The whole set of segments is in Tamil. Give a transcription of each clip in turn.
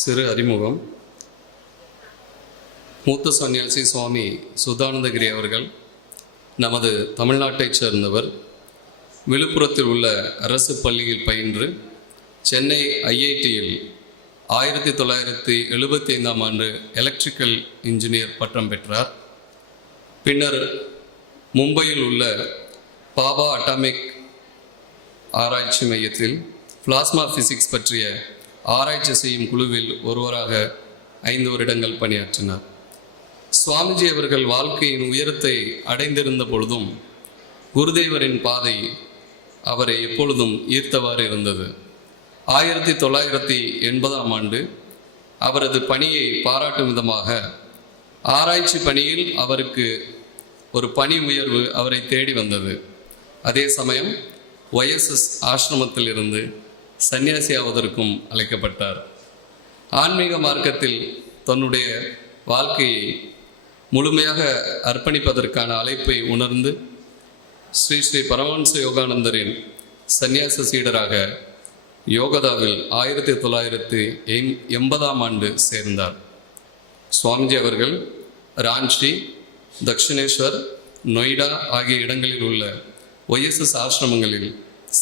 சிறு அறிமுகம். மூத்த சன்னியாசி சுவாமி சுதானந்தகிரி அவர்கள் நமது தமிழ்நாட்டைச் சேர்ந்தவர். விழுப்புரத்தில் உள்ள அரசு பள்ளியில் பயின்று சென்னை ஐஐடியில் 1975ஆம் ஆண்டு எலக்ட்ரிக்கல் இன்ஜினியர் பட்டம் பெற்றார். பின்னர் மும்பையில் உள்ள பாபா அட்டாமிக் ஆராய்ச்சி மையத்தில் பிளாஸ்மா ஃபிசிக்ஸ் பற்றிய ஆராய்ச்சி செய்யும் குழுவில் ஒருவராக 5 வருடங்கள் பணியாற்றினார். சுவாமிஜி அவர்கள் வாழ்க்கையின் உயரத்தை அடைந்திருந்த பொழுதும் குருதேவரின் பாதை அவரை எப்பொழுதும் ஈர்த்தவாறு இருந்தது. 1980ஆம் ஆண்டு அவரது பணியை பாராட்டும் விதமாக ஆராய்ச்சி பணியில் அவருக்கு ஒரு பணி உயர்வு அவரை தேடி வந்தது. அதே சமயம் YSS ஆசிரமத்தில் இருந்து சன்னியாசியாவதற்கும் அழைக்கப்பட்டார். ஆன்மீக மார்க்கத்தில் தன்னுடைய வாழ்க்கையை முழுமையாக அர்ப்பணிப்பதற்கான அழைப்பை உணர்ந்து ஸ்ரீ ஸ்ரீ பரமஹம்ச யோகானந்தரின் சந்நியாச சீடராக யோகதாவில் 1980ஆம் ஆண்டு சேர்ந்தார். சுவாமிஜி அவர்கள் ராஞ்சி, தக்ஷிணேஸ்வர், நொய்டா ஆகிய இடங்களில் உள்ள YSS ஆசிரமங்களில்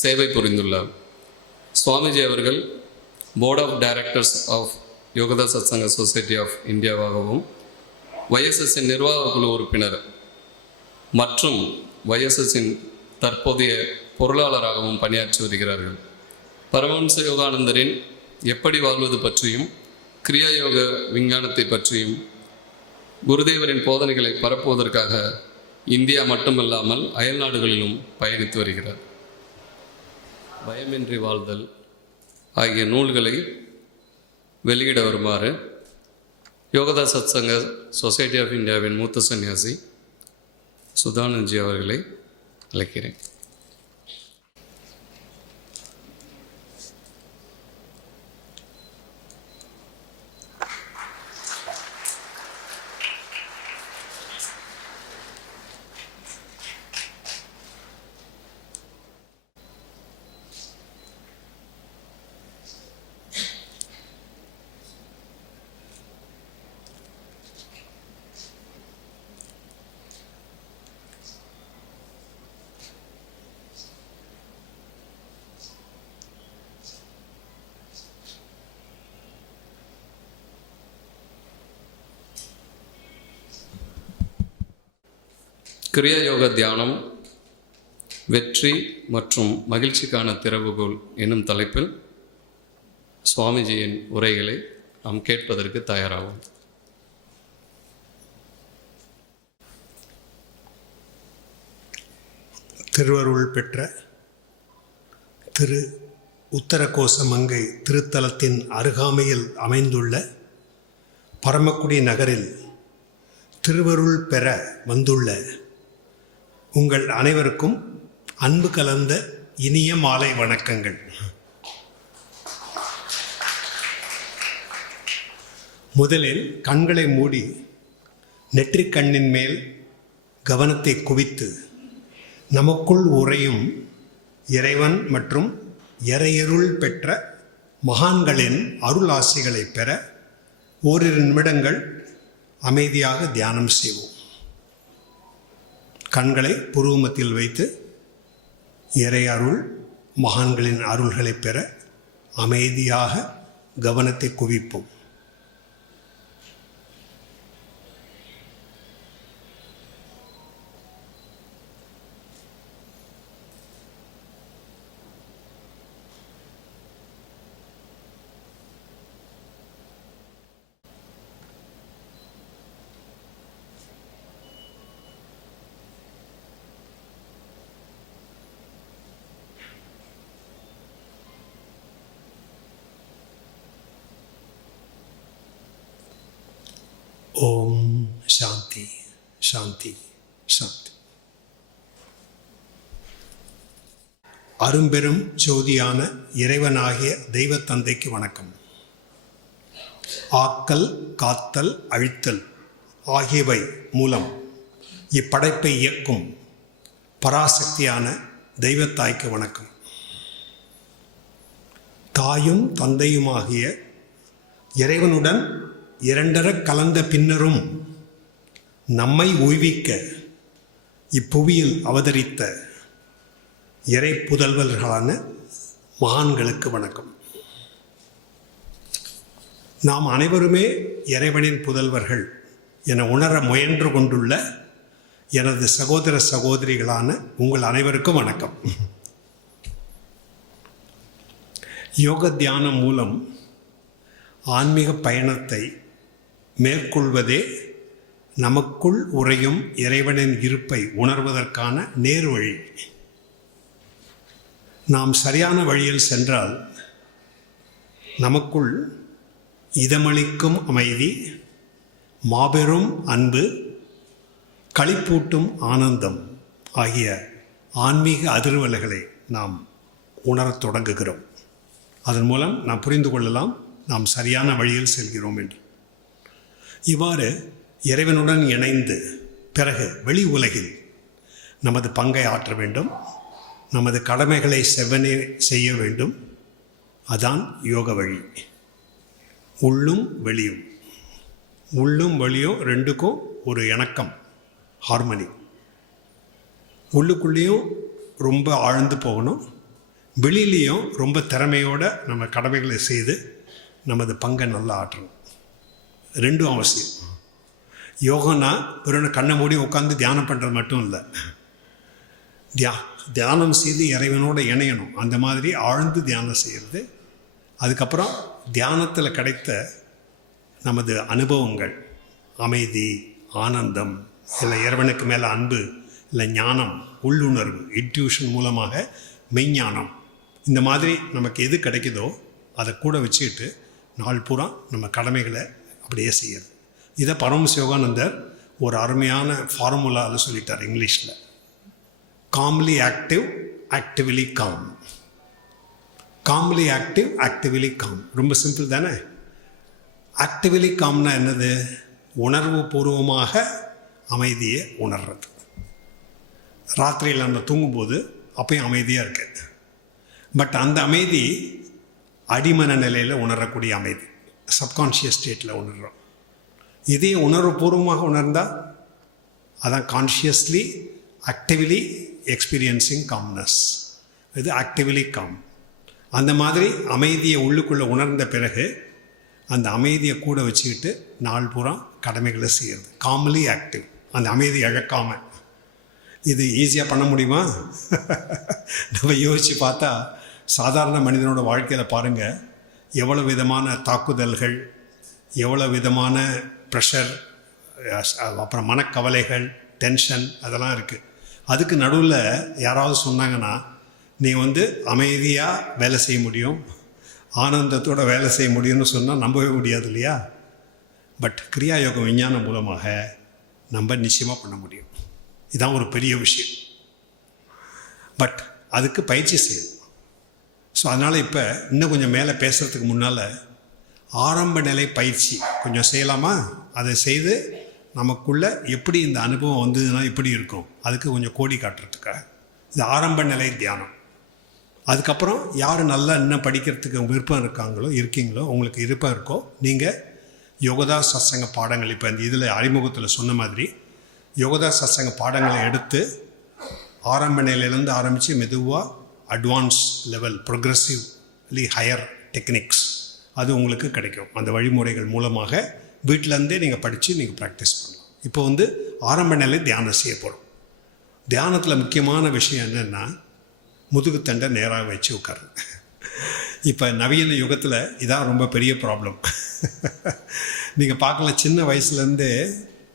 சேவை புரிந்துள்ளார். சுவாமிஜி அவர்கள் board of directors of Yogoda Satsanga society of இந்தியாவாகவும் YSSின் நிர்வாக குழு உறுப்பினர் மற்றும் YSSின் தற்போதைய பொருளாளராகவும் பணியாற்றி வருகிறார்கள். பரமஹம்ச யோகானந்தரின் எப்படி வாழ்வது பற்றியும் கிரியா யோக விஞ்ஞானத்தை பற்றியும் குருதேவரின் போதனைகளை பரப்புவதற்காக இந்தியா மட்டுமல்லாமல் அயல் நாடுகளிலும் பயணித்து வருகிறார். பயமின்றி வாழ்தல் ஆகிய நூல்களை வெளியிட வருமாறு யோகதா சத்சங்க சொசைட்டி ஆஃப் இந்தியாவின் மூத்த சன்னியாசி சுதானந்த்ஜி அவர்களை அழைக்கிறேன். கிரியா யோக தியானம் வெற்றி மற்றும் மகிழ்ச்சிக்கான திறவுகோல் என்னும் தலைப்பில் சுவாமிஜியின் உரைகளை நாம் கேட்பதற்கு தயாராகும். திருவருள் பெற்ற திரு உத்தரகோசமங்கை திருத்தலத்தின் அருகாமையில் அமைந்துள்ள பரமக்குடி நகரில் திருவருள் பெற வந்துள்ள உங்கள் அனைவருக்கும் அன்பு கலந்த இனிய மாலை வணக்கங்கள். முதலில் கண்களை மூடி நெற்றிக் கண்ணின் மேல் கவனத்தை குவித்து நமக்குள் உறையும் இறைவன் மற்றும் இறையருள் பெற்ற மகான்களின் அருள் ஆசிகளை பெற ஓரிரு நிமிடங்கள் அமைதியாக தியானம் செய்வோம். கண்களை புருவமத்தில் வைத்து இறை அருள் மகான்களின் அருள்களை பெற அமைதியாக கவனத்தை குவிப்போம். ஓம் சாந்தி சாந்தி சாந்தி. அரும்பெரும் ஜோதியான இறைவனாகிய தெய்வ தந்தைக்கு வணக்கம். ஆக்கல், காத்தல், அழித்தல் ஆகியவை மூலம் இப்படைப்பை இயக்கும் பராசக்தியான தெய்வத்தாய்க்கு வணக்கம். தாயும் தந்தையுமாகிய இறைவனுடன் இரண்டரக் கலந்த பின்னரும் நம்மை ஓய்விக்க இப்புவியில் அவதரித்த இறை புதல்வர்களான மகான்களுக்கு வணக்கம். நாம் அனைவருமே இறைவனின் புதல்வர்கள் என உணர முயன்று கொண்டுள்ள எனது சகோதர சகோதரிகளான உங்கள் அனைவருக்கும் வணக்கம். யோக தியானம் மூலம் ஆன்மீக பயணத்தை மேற்கொள்வதே நமக்குள் உறையும் இறைவனின் இருப்பை உணர்வதற்கான நேர் வழி. நாம் சரியான வழியில் சென்றால் நமக்குள் இதமளிக்கும் அமைதி, மாபெரும் அன்பு, களிப்பூட்டும் ஆனந்தம் ஆகிய ஆன்மீக அதிர்வலைகளை நாம் உணரத் தொடங்குகிறோம். அதன் மூலம் நாம் புரிந்து கொள்ளலாம் நாம் சரியான வழியில் செல்கிறோம் என்று. இவ்வாறு இறைவனுடன் இணைந்து பிறகு வெளி உலகில் நமது பங்கை ஆற்ற வேண்டும், நமது கடமைகளை செவ்வனே செய்ய வேண்டும். அதான் யோக வழி. உள்ளும் வெளியும், உள்ளும் வெளியும் ரெண்டுக்கும் ஒரு இணக்கம், ஹார்மனி. உள்ளுக்குள்ளேயும் ரொம்ப ஆழ்ந்து போகணும், வெளியிலையும் ரொம்ப திறமையோடு நம்ம கடமைகளை செய்து நமது பங்கை நல்லா ஆற்றணும். ரெண்டும் அவசியம். யோகனா வெறும் கண்ணை மூடி உட்காந்து தியானம் பண்ணுறது மட்டும் இல்லை, தியானம் செய்து இறைவனோடு இணையணும். அந்த மாதிரி ஆழ்ந்து தியானம் செய்கிறது. அதுக்கப்புறம் தியானத்தில் கிடைத்த நமது அனுபவங்கள், அமைதி, ஆனந்தம், இல்லை இறைவனுக்கு மேலே அன்பு, இல்லை ஞானம், உள்ளுணர்வு, இன்ட்யூஷன் மூலமாக மெய்ஞானம், இந்த மாதிரி நமக்கு எது கிடைக்குதோ அதை கூட வச்சுக்கிட்டு நாள் பூரா நம்ம கடமைகளை அப்படியே செய்யறது. இதை பரமஹம்ச யோகானந்தர் ஒரு அருமையான ஃபார்முலாவில் சொல்லிட்டார் இங்கிலீஷில். Calmly active, actively com. Calmly active, actively com. ரொம்ப சிம்பிள் தானே. ஆக்டிவ்லி காம்னா என்னது? உணர்வு பூர்வமாக அமைதியை உணர்றது. ராத்திரியில் நம்ம தூங்கும்போது அப்பயும் அமைதியாக இருக்கு. பட் அந்த அமைதி அடிமன நிலையில் உணரக்கூடிய அமைதி, சப்கான்ஷியஸ் ஸ்டேட்டில் உணர்கிறோம். இதே உணர்வு பூர்வமாக உணர்ந்தால் அதான் கான்ஷியஸ்லி ஆக்டிவ்லி எக்ஸ்பீரியன்சிங் காம்னஸ். இது ஆக்டிவ்லி காம். அந்த மாதிரி அமைதியை உள்ளுக்குள்ளே உணர்ந்த பிறகு அந்த அமைதியை கூட வச்சுக்கிட்டு நாள் பூரா கடமைகளை செய்கிறது. காம்லி ஆக்டிவ், அந்த அமைதி இழக்காமல். இது ஈஸியாக பண்ண முடியுமா? நம்ம யோசித்து பார்த்தா சாதாரண மனிதனோட வாழ்க்கையில் பாருங்கள், எவ்வளோ விதமான தாக்குதல்கள், எவ்வளோ விதமான ப்ரெஷர், அப்புறம் மனக்கவலைகள், டென்ஷன், அதெல்லாம் இருக்குது. அதுக்கு நடுவில் யாராவது சொன்னாங்கன்னா நீ அமைதியாக வேலை செய்ய முடியும், ஆனந்தத்தோடு வேலை செய்ய முடியும்னு சொன்னால் நம்பவே முடியாது இல்லையா? பட் கிரியா யோக விஞ்ஞானம் மூலமாக நம்ம நிச்சயமாக பண்ண முடியும். இதுதான் ஒரு பெரிய விஷயம். பட் அதுக்கு பயிற்சி செய்யணும். ஸோ அதனால் இப்போ இன்னும் கொஞ்சம் மேலே பேசுகிறதுக்கு முன்னால் ஆரம்ப நிலை பயிற்சி கொஞ்சம் செய்யலாமா? அதை செய்து நமக்குள்ளே எப்படி இந்த அனுபவம் வந்ததுன்னா எப்படி இருக்கும், அதுக்கு கொஞ்சம் கோடி காட்டுறதுக்காக இது ஆரம்ப நிலை தியானம். அதுக்கப்புறம் யார் நல்லா இன்னும் படிக்கிறதுக்கு விருப்பம் இருக்கீங்களோ, உங்களுக்கு விருப்பம் இருக்கோ, நீங்கள் யோகதா சத்சங்க பாடங்கள் இப்போ இந்த இதில் அறிமுகத்தில் சொன்ன மாதிரி யோகதா சத்சங்க பாடங்களை எடுத்து ஆரம்ப நிலையிலேருந்து ஆரம்பித்து மெதுவாக அட்வான்ஸ் லெவல், ப்ரொக்ரெசிவ்லி ஹையர் டெக்னிக்ஸ் அது உங்களுக்கு கிடைக்கும். அந்த வழிமுறைகள் மூலமாக வீட்டிலேருந்தே நீங்கள் படித்து நீங்கள் ப்ராக்டிஸ் பண்ணலாம். இப்போ ஆரம்ப நிலை தியானம் செய்ய போகிறோம். தியானத்தில் முக்கியமான விஷயம் என்னென்னா முதுகுத்தண்டை நேராக வச்சு உட்காருது. இப்போ நவீன யுகத்தில் இதான் ரொம்ப பெரிய ப்ராப்ளம். நீங்கள் பார்க்கலாம், சின்ன வயசுலேருந்தே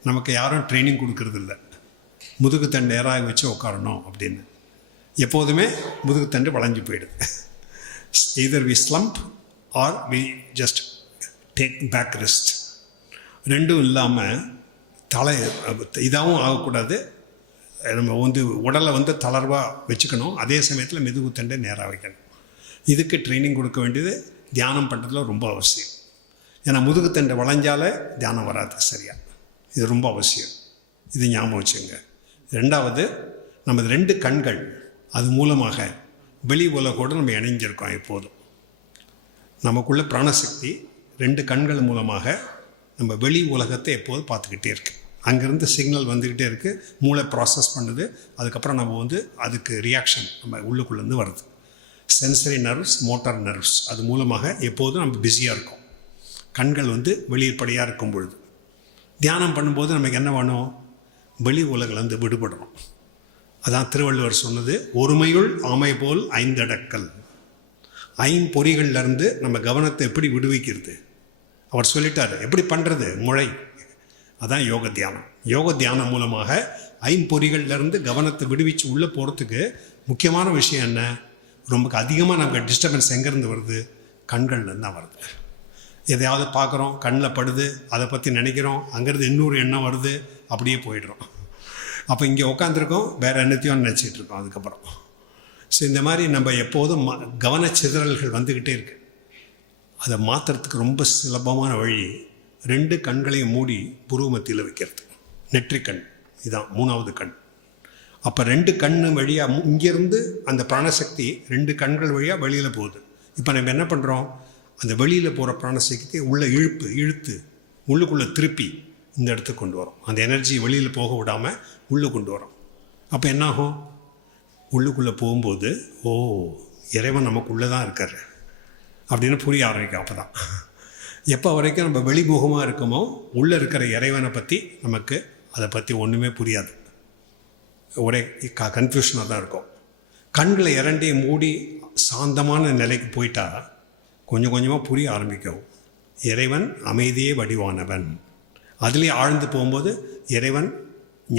நமக்கு யாரும் ட்ரைனிங் கொடுக்கறதில்ல முதுகுத்தண்டை நேராக வச்சு உட்காரணும் அப்படின்னு. எப்போதுமே முதுகுத்தண்டு வளைஞ்சு போயிடுது. Either we slump or we just take back rest. ரெண்டும் இல்லாமல் தலை இதாகவும் ஆகக்கூடாது. நம்ம உடலை தளர்வாக வச்சுக்கணும், அதே சமயத்தில் மெதுகுத்தண்டை நேராக வைக்கணும். இதுக்கு ட்ரைனிங் கொடுக்க வேண்டியது தியானம் பண்ணுறதுல ரொம்ப அவசியம். ஏன்னா முதுகுத்தண்டை வளைஞ்சாலே தியானம் வராது சரியா. இது ரொம்ப அவசியம். இது ஞாபகம் வச்சுங்க. ரெண்டாவது, நமது 2 கண்கள், அது மூலமாக வெளி உலகோடு நம்ம இணைஞ்சிருக்கோம். எப்போதும் நமக்குள்ள பிராணசக்தி 2 கண்கள் மூலமாக நம்ம வெளி உலகத்தை எப்போதும் பார்த்துக்கிட்டே இருக்கு. அங்கேருந்து சிக்னல் வந்துக்கிட்டே இருக்குது, மூளை ப்ராசஸ் பண்ணுது, அதுக்கப்புறம் நம்ம வந்து அதுக்கு ரியாக்ஷன் நம்ம உள்ளுக்குள்ளேருந்து வருது. சென்சரி நர்வ்ஸ், மோட்டார் நர்வ்ஸ், அது மூலமாக எப்போதும் நம்ம பிஸியாக இருக்கோம். கண்கள் வந்து வெளிப்படையாக இருக்கும் பொழுது தியானம் பண்ணும்போது நமக்கு என்ன வேணும்? வெளி உலகிலேருந்து விடுபடணும். அதான் திருவள்ளுவர் சொன்னது, ஒருமையுள் ஆமை போல் 5 அடக்கல். 5 பொறிகள்லேருந்து நம்ம கவனத்தை எப்படி விடுவிக்கிறது அவர் சொல்லிட்டார். எப்படி பண்ணுறது? முறை. அதான் யோக தியானம். யோக தியானம் மூலமாக 5 பொறிகள்லேருந்து கவனத்தை விடுவிச்சு உள்ளே போகிறதுக்கு முக்கியமான விஷயம் என்ன? ரொம்ப அதிகமாக நமக்கு டிஸ்டர்பன்ஸ் எங்கேருந்து வருது? கண்கள்லேருந்து தான் வருது. எதையாவது பார்க்குறோம், கண்ணில் படுது, அதை பற்றி நினைக்கிறோம், அங்கேருந்து இன்னொரு எண்ணம் வருது, அப்படியே போயிடுறோம். அப்போ இங்கே உட்காந்துருக்கோம், வேறு என்னத்தையும் நினச்சிட்டு இருக்கோம். அதுக்கப்புறம் ஸோ இந்த மாதிரி நம்ம எப்போதும் கவனச்சிதறல்கள் வந்துக்கிட்டே இருக்கு. அதை மாற்றுறதுக்கு ரொம்ப சுலபமான வழி 2 கண்களையும் மூடி புருவ மத்தியில் வைக்கிறது. நெற்றிக்கண் இதுதான் 3வது கண். அப்போ 2 கண் வழியாக இங்கேருந்து அந்த பிராணசக்தி 2 கண்கள் வழியாக வெளியில் போகுது. இப்போ நம்ம என்ன பண்ணுறோம்? அந்த வெளியில் போகிற பிராணசக்தியை உள்ளே இழுத்து உள்ளுக்குள்ளே திருப்பி இந்த இடத்துக்கு கொண்டு வரோம். அந்த எனர்ஜி வெளியில் போக விடாமல் உள்ளே கொண்டு வரோம். அப்போ என்னாகும்? உள்ளுக்குள்ளே போகும்போது இறைவன் நமக்குள்ளே தான் இருக்கார் அப்படின்னு புரிய ஆரம்பிக்கும். அப்போ தான் எப்போ வரைக்கும் நம்ம வெளிமுகமாக இருக்கோமோ உள்ளே இருக்கிற இறைவனை பற்றி நமக்கு அதை பற்றி ஒன்றுமே புரியாது, ஒரே கன்ஃபியூஷனாக தான் இருக்கும். கண்களை இரண்டையும் மூடி சாந்தமான நிலைக்கு போயிட்டா கொஞ்சம் கொஞ்சமாக புரிய ஆரம்பிக்கும். இறைவன் அமைதியே வடிவானவன். அதுலேயே ஆழ்ந்து போகும்போது இறைவன்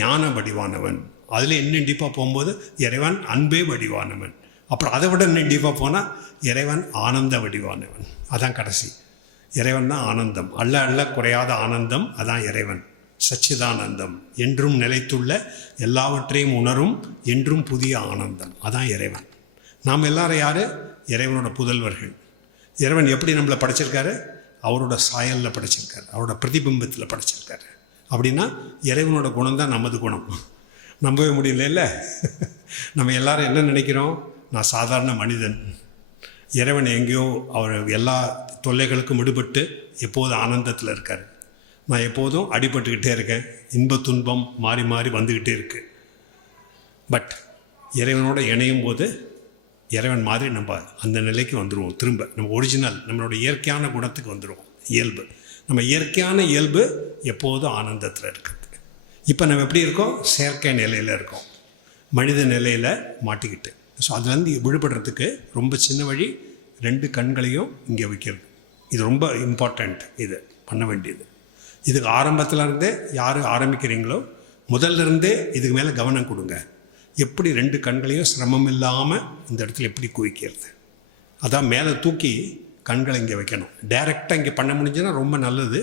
ஞான வடிவானவன். அதில் இன்னும் டீப்பாக போகும்போது இறைவன் அன்பே வடிவானவன். அப்புறம் அதை விட இன்னும் டீப்பாக போனால் இறைவன் ஆனந்த வடிவானவன். அதான் கடைசி. இறைவன் தான் ஆனந்தம், அல்ல குறையாத ஆனந்தம். அதான் இறைவன். சச்சிதானந்தம், என்றும் நிலைத்துள்ள எல்லாவற்றையும் உணரும் என்றும் புதிய ஆனந்தம். அதான் இறைவன். நாம் எல்லாரும் யார்? இறைவனோட புதல்வர்கள். இறைவன் எப்படி நம்மளை படைச்சிருக்காரு? அவரோட சாயலில் படைச்சிருக்காரு, அவரோட பிரதிபிம்பத்தில் படைச்சிருக்காரு. அப்படின்னா இறைவனோட குணம் தான் நமது குணம். நம்பவே முடியல இல்லை? நம்ம எல்லாரும் என்ன நினைக்கிறோம்? நான் சாதாரண மனிதன், இறைவன் எங்கேயோ அவர் எல்லா தொல்லைகளுக்கும் விடுபட்டு எப்போதும் ஆனந்தத்தில் இருக்கார். நான் எப்போதும் அடிபட்டுக்கிட்டே இருக்கேன், இன்ப துன்பம் மாறி மாறி வந்துக்கிட்டே இருக்கு. பட் இறைவனோட இணையும் போது இறைவன் மாதிரி நம்ம அந்த நிலைக்கு வந்துடுவோம். திரும்ப நம்ம ஒரிஜினல் நம்மளோட இயற்கையான குணத்துக்கு வந்துடுவோம். இயல்பு, நம்ம இயற்கையான இயல்பு எப்போதும் ஆனந்தத்தில் இருக்குது. இப்போ நம்ம எப்படி இருக்கோம்? செயற்கை நிலையில் இருக்கோம், மனித நிலையில் மாட்டிக்கிட்டு. ஸோ அதுலேருந்து விடுபடுறதுக்கு ரொம்ப சின்ன வழி 2 கண்களையும் இங்கே வைக்கிறது. இது ரொம்ப இம்பார்ட்டண்ட், இது பண்ண வேண்டியது. இதுக்கு ஆரம்பத்தில் இருந்தே யார் ஆரம்பிக்கிறீங்களோ முதல்ல இருந்தே இதுக்கு மேலே கவனம் கொடுங்க. எப்படி 2 கண்களையும் சிரமம் இல்லாமல் இந்த இடத்துல எப்படி குவிக்கிறது. அதான் மேலே தூக்கி கண்களை இங்கே வைக்கணும். டைரெக்டாக இங்கே பண்ண முடிஞ்சுன்னா ரொம்ப நல்லது,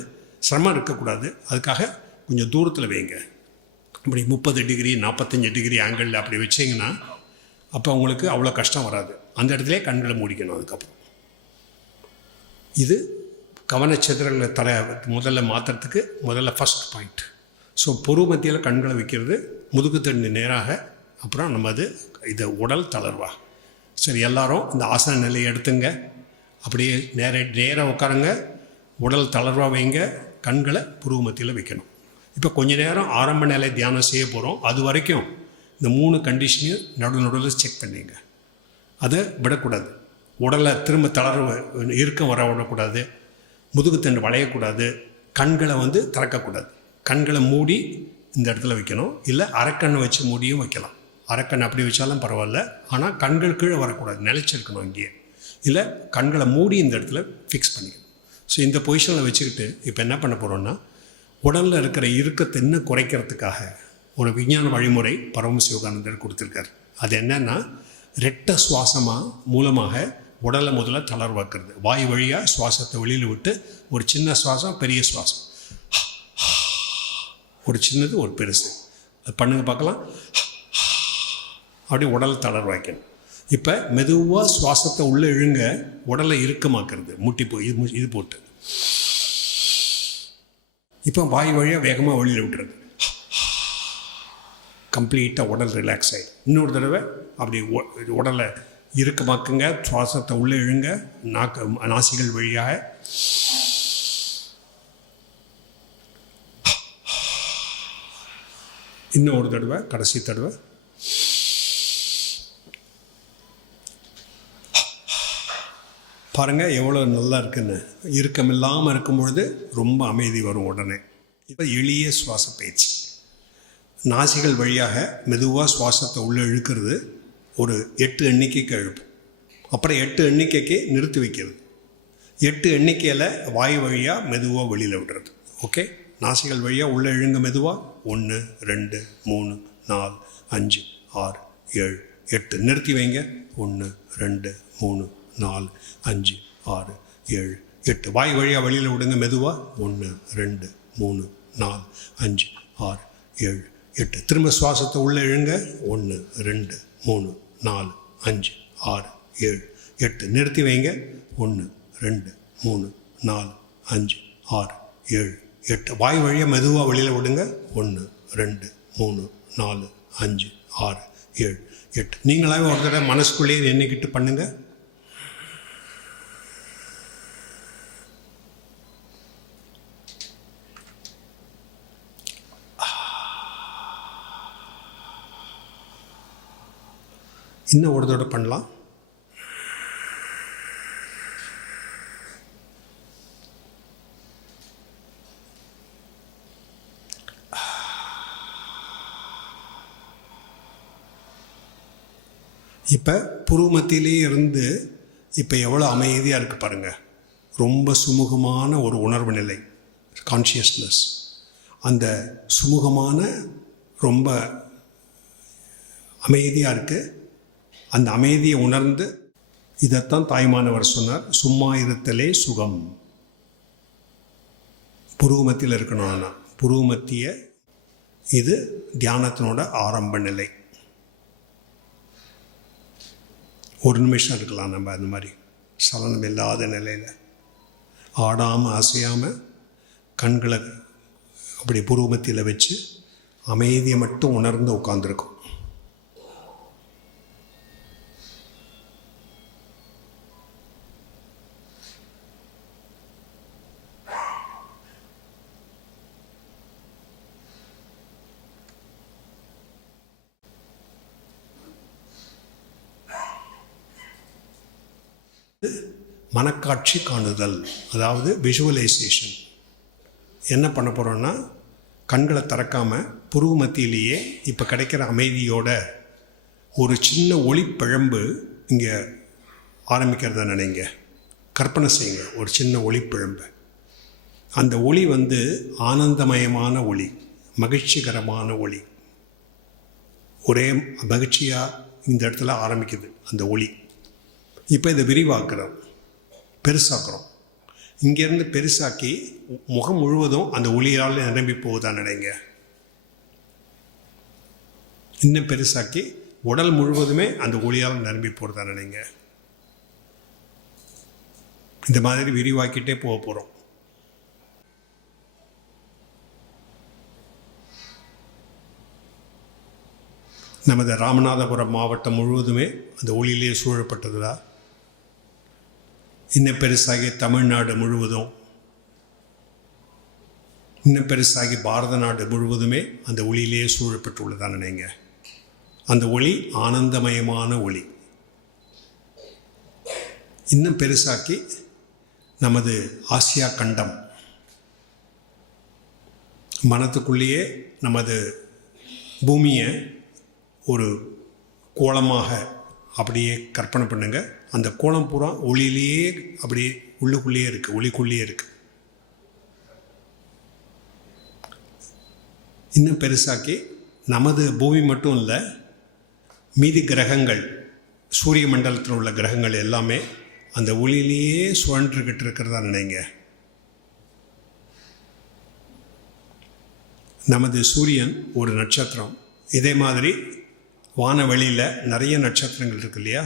சிரமம் இருக்கக்கூடாது. அதுக்காக கொஞ்சம் தூரத்தில் வைங்க. அப்படி 30 டிகிரி 45 டிகிரி ஆங்கிளில் அப்படி வச்சிங்கன்னா அப்போ உங்களுக்கு அவ்வளோ கஷ்டம் வராது. அந்த இடத்துல கண்களை மூடிக்கணும். அதுக்கப்புறம் இது கவனச்சிதறலை முதல்ல மாற்றுறதுக்கு முதல்ல ஃபஸ்ட் பாயிண்ட். ஸோ புருவ மத்தியில் கண்களை வைக்கிறது, முதுகு தண்டு நேராக. அப்புறம் நம்ம இது உடல் தளர்வா. சரி, எல்லாரும் இந்த ஆசன நிலையை எடுத்துங்க. அப்படியே நேராக உட்காருங்க, உடல் தளர்வாக வைங்க, கண்களை புருவ மத்தியில் வைக்கணும். இப்போ கொஞ்ச நேரம் ஆரம்ப நிலை தியானம் செய்ய போகிறோம். அது வரைக்கும் இந்த 3 கண்டிஷனையும் நடுவில் செக் பண்ணிங்க. அதை விடக்கூடாது. உடலை திரும்ப தளர்வு இறுக்கம் வர விடக்கூடாது, முதுகுத்தண்டு வளையக்கூடாது, கண்களை திறக்கக்கூடாது. கண்களை மூடி இந்த இடத்துல வைக்கணும். இல்லை அரைக்கண்ணை வச்சு மூடியும் வைக்கலாம். அரைக்கண் அப்படி வச்சாலும் பரவாயில்ல, ஆனால் கண்கள் கீழே வரக்கூடாது, நிலைச்சிருக்கணும் இங்கேயே. இல்லை கண்களை மூடி இந்த இடத்துல ஃபிக்ஸ் பண்ணிக்கணும். ஸோ இந்த பொசிஷனில் வச்சுக்கிட்டு இப்போ என்ன பண்ண போகிறோன்னா, உடலில் இருக்கிற இறுக்கத்தை இன்னும் குறைக்கிறதுக்காக ஒரு விஞ்ஞான வழிமுறை பரமஹம்ச யோகானந்தர் கொடுத்துருக்காரு. அது என்னன்னா, ரெட்ட சுவாசமாக மூலமாக உடலை முதல்ல தளர்வாக்குறது. வாய் வழியாக சுவாசத்தை வெளியில் விட்டு ஒரு சின்ன சுவாசம், பெரிய சுவாசம், ஒரு சின்னது ஒரு பெருசு, அது பண்ணுங்க பார்க்கலாம். அப்படி உடல் தளர்வாக்கணும். இப்போ மெதுவாக சுவாசத்தை உள்ளே இழுங்க, உடலை இறுக்கமாக்குறது, முட்டி போய் இது போட்டு. இப்போ வாய் வழியாக வேகமாக வெளியில் விட்டுறது, கம்ப்ளீட்டாக உடல் ரிலாக்ஸ் ஆகிடும். இன்னொரு தடவை அப்படி உடலை இறுக்கமாக்குங்க, சுவாசத்தை உள்ளே இழுங்க, நாசிகள் வழியாக இன்னும் ஒரு தடவை, கடைசி தடவை. பாருங்கள் எவ்வளோ நல்லா இருக்குன்னு. இறுக்கம் இல்லாமல் இருக்கும் பொழுது ரொம்ப அமைதி வரும் உடனே. இப்போ எளிய சுவாச பயிற்சி. நாசிகள் வழியாக மெதுவாக சுவாசத்தை உள்ளே இழுக்கிறது. ஒரு 8 எண்ணிக்கைக்கு இழுப்போம். அப்புறம் 8 எண்ணிக்கைக்கு நிறுத்தி வைக்கிறது. 8 எண்ணிக்கையில் வாய் வழியாக மெதுவாக வெளியில் விடுறது. ஓகே, நாசிகள் வழியாக உள்ளே இழுங்க மெதுவாக. 1 2 3 4 5 6 7 8. நிறுத்தி வைங்க. 1 2 3 4 5 6 7 8. வாய் வழியாக வெளியில் விடுங்க மெதுவாக. 1 2 3 4 5 6 7 8. திரும்ப சுவாசத்தை உள்ளே இழுங்க. 1 2 3 4 5 6 7 8. நிறுத்தி வைங்க. 1 2 3 4 5 6 7 8. வாய் வழியாக மெதுவாக வெளியில் விடுங்க. 1 2 3 4 5 6 7 8. நீங்களாவே ஒரு தடவை மனசுக்குள்ளேயே எண்ணிக்கிட்டு பண்ணுங்க. இன்னும் ஒரு தடவை பண்ணலாம். இப்போ புருவ இருந்து இப்போ எவ்வளோ அமைதியாக இருக்குது பாருங்கள். ரொம்ப சுமூகமான ஒரு உணர்வு நிலை, கான்ஷியஸ்னஸ். அந்த சுமூகமான ரொம்ப அமைதியாக இருக்குது. அந்த அமைதியை உணர்ந்து, இதைத்தான் தாய்மானவர் சொன்னார், சும்மா இருத்தலே சுகம். புருவமத்தியில் இருக்கணும்னா புருவமத்திய இது தியானத்தினோட ஆரம்ப நிலை. ஒரு நிமிஷம் இருக்கலாம் நம்ம அந்த மாதிரி சலனம் இல்லாத நிலையில், ஆடாமல் அசையாமல் கண்களை அப்படி புருவமத்தியில் வச்சு அமைதியை மட்டும் உணர்ந்து உட்காந்துருக்கும். மனக்காட்சி காணுதல், அதாவது விஷுவலைசேஷன். என்ன பண்ண போகிறோன்னா, கண்களை திறக்காமல் புருவ மத்தியிலேயே இப்போ கிடைக்கிற அமைதியோட ஒரு சின்ன ஒளிப்பிழம்பு இங்கே ஆரம்பிக்கிறத நினைங்க. கற்பனை செய்யுங்க ஒரு சின்ன ஒளிப்பிழம்பு. அந்த ஒளி ஆனந்தமயமான ஒளி, மகிழ்ச்சிகரமான ஒளி. ஒரே மகிழ்ச்சியாக இந்த இடத்துல ஆரம்பிக்குது அந்த ஒளி. இப்போ இதை விரிவாக்குறோம், பெருசாக்குறோம். இங்கேருந்து பெருசாக்கி முகம் முழுவதும் அந்த ஒளியால் நிரம்பி போகுதான் நினைங்க. இன்னும் பெருசாக்கி உடல் முழுவதுமே அந்த ஒளியால் நிரம்பி போகிறதா நினைங்க. இந்த மாதிரி விரிவாக்கிட்டே போக போகிறோம். நமது ராமநாதபுரம் மாவட்டம் முழுவதுமே அந்த ஒளியிலே சூழப்பட்டதுடா. இன்னும் பெருசாகி தமிழ்நாடு முழுவதும், இன்னும் பெருசாகி பாரத நாடு முழுவதுமே அந்த ஒளியிலே சூழப்பட்டுள்ளதான் நினைங்க. அந்த ஒளி ஆனந்தமயமான ஒளி. இன்னும் பெருசாக்கி நமது ஆசியா கண்டம், மனத்துக்குள்ளேயே நமது பூமியை ஒரு கோலமாக அப்படியே கற்பனை பண்ணுங்க. அந்த கோலம் பூரா ஒளியிலேயே அப்படியே உள்ளுக்குள்ளேயே இருக்குது, ஒளிக்குள்ளேயே இருக்குது. இன்னும் பெருசாக்கி நமது பூமி மட்டும் இல்லை, மீதி கிரகங்கள், சூரிய மண்டலத்தில் உள்ள கிரகங்கள் எல்லாமே அந்த ஒளியிலேயே சுழன்றுக்கிட்டு இருக்கிறதா நினைங்க. நமது சூரியன் ஒரு நட்சத்திரம். இதே மாதிரி வானவெளியில் நிறைய நட்சத்திரங்கள் இருக்கு இல்லையா?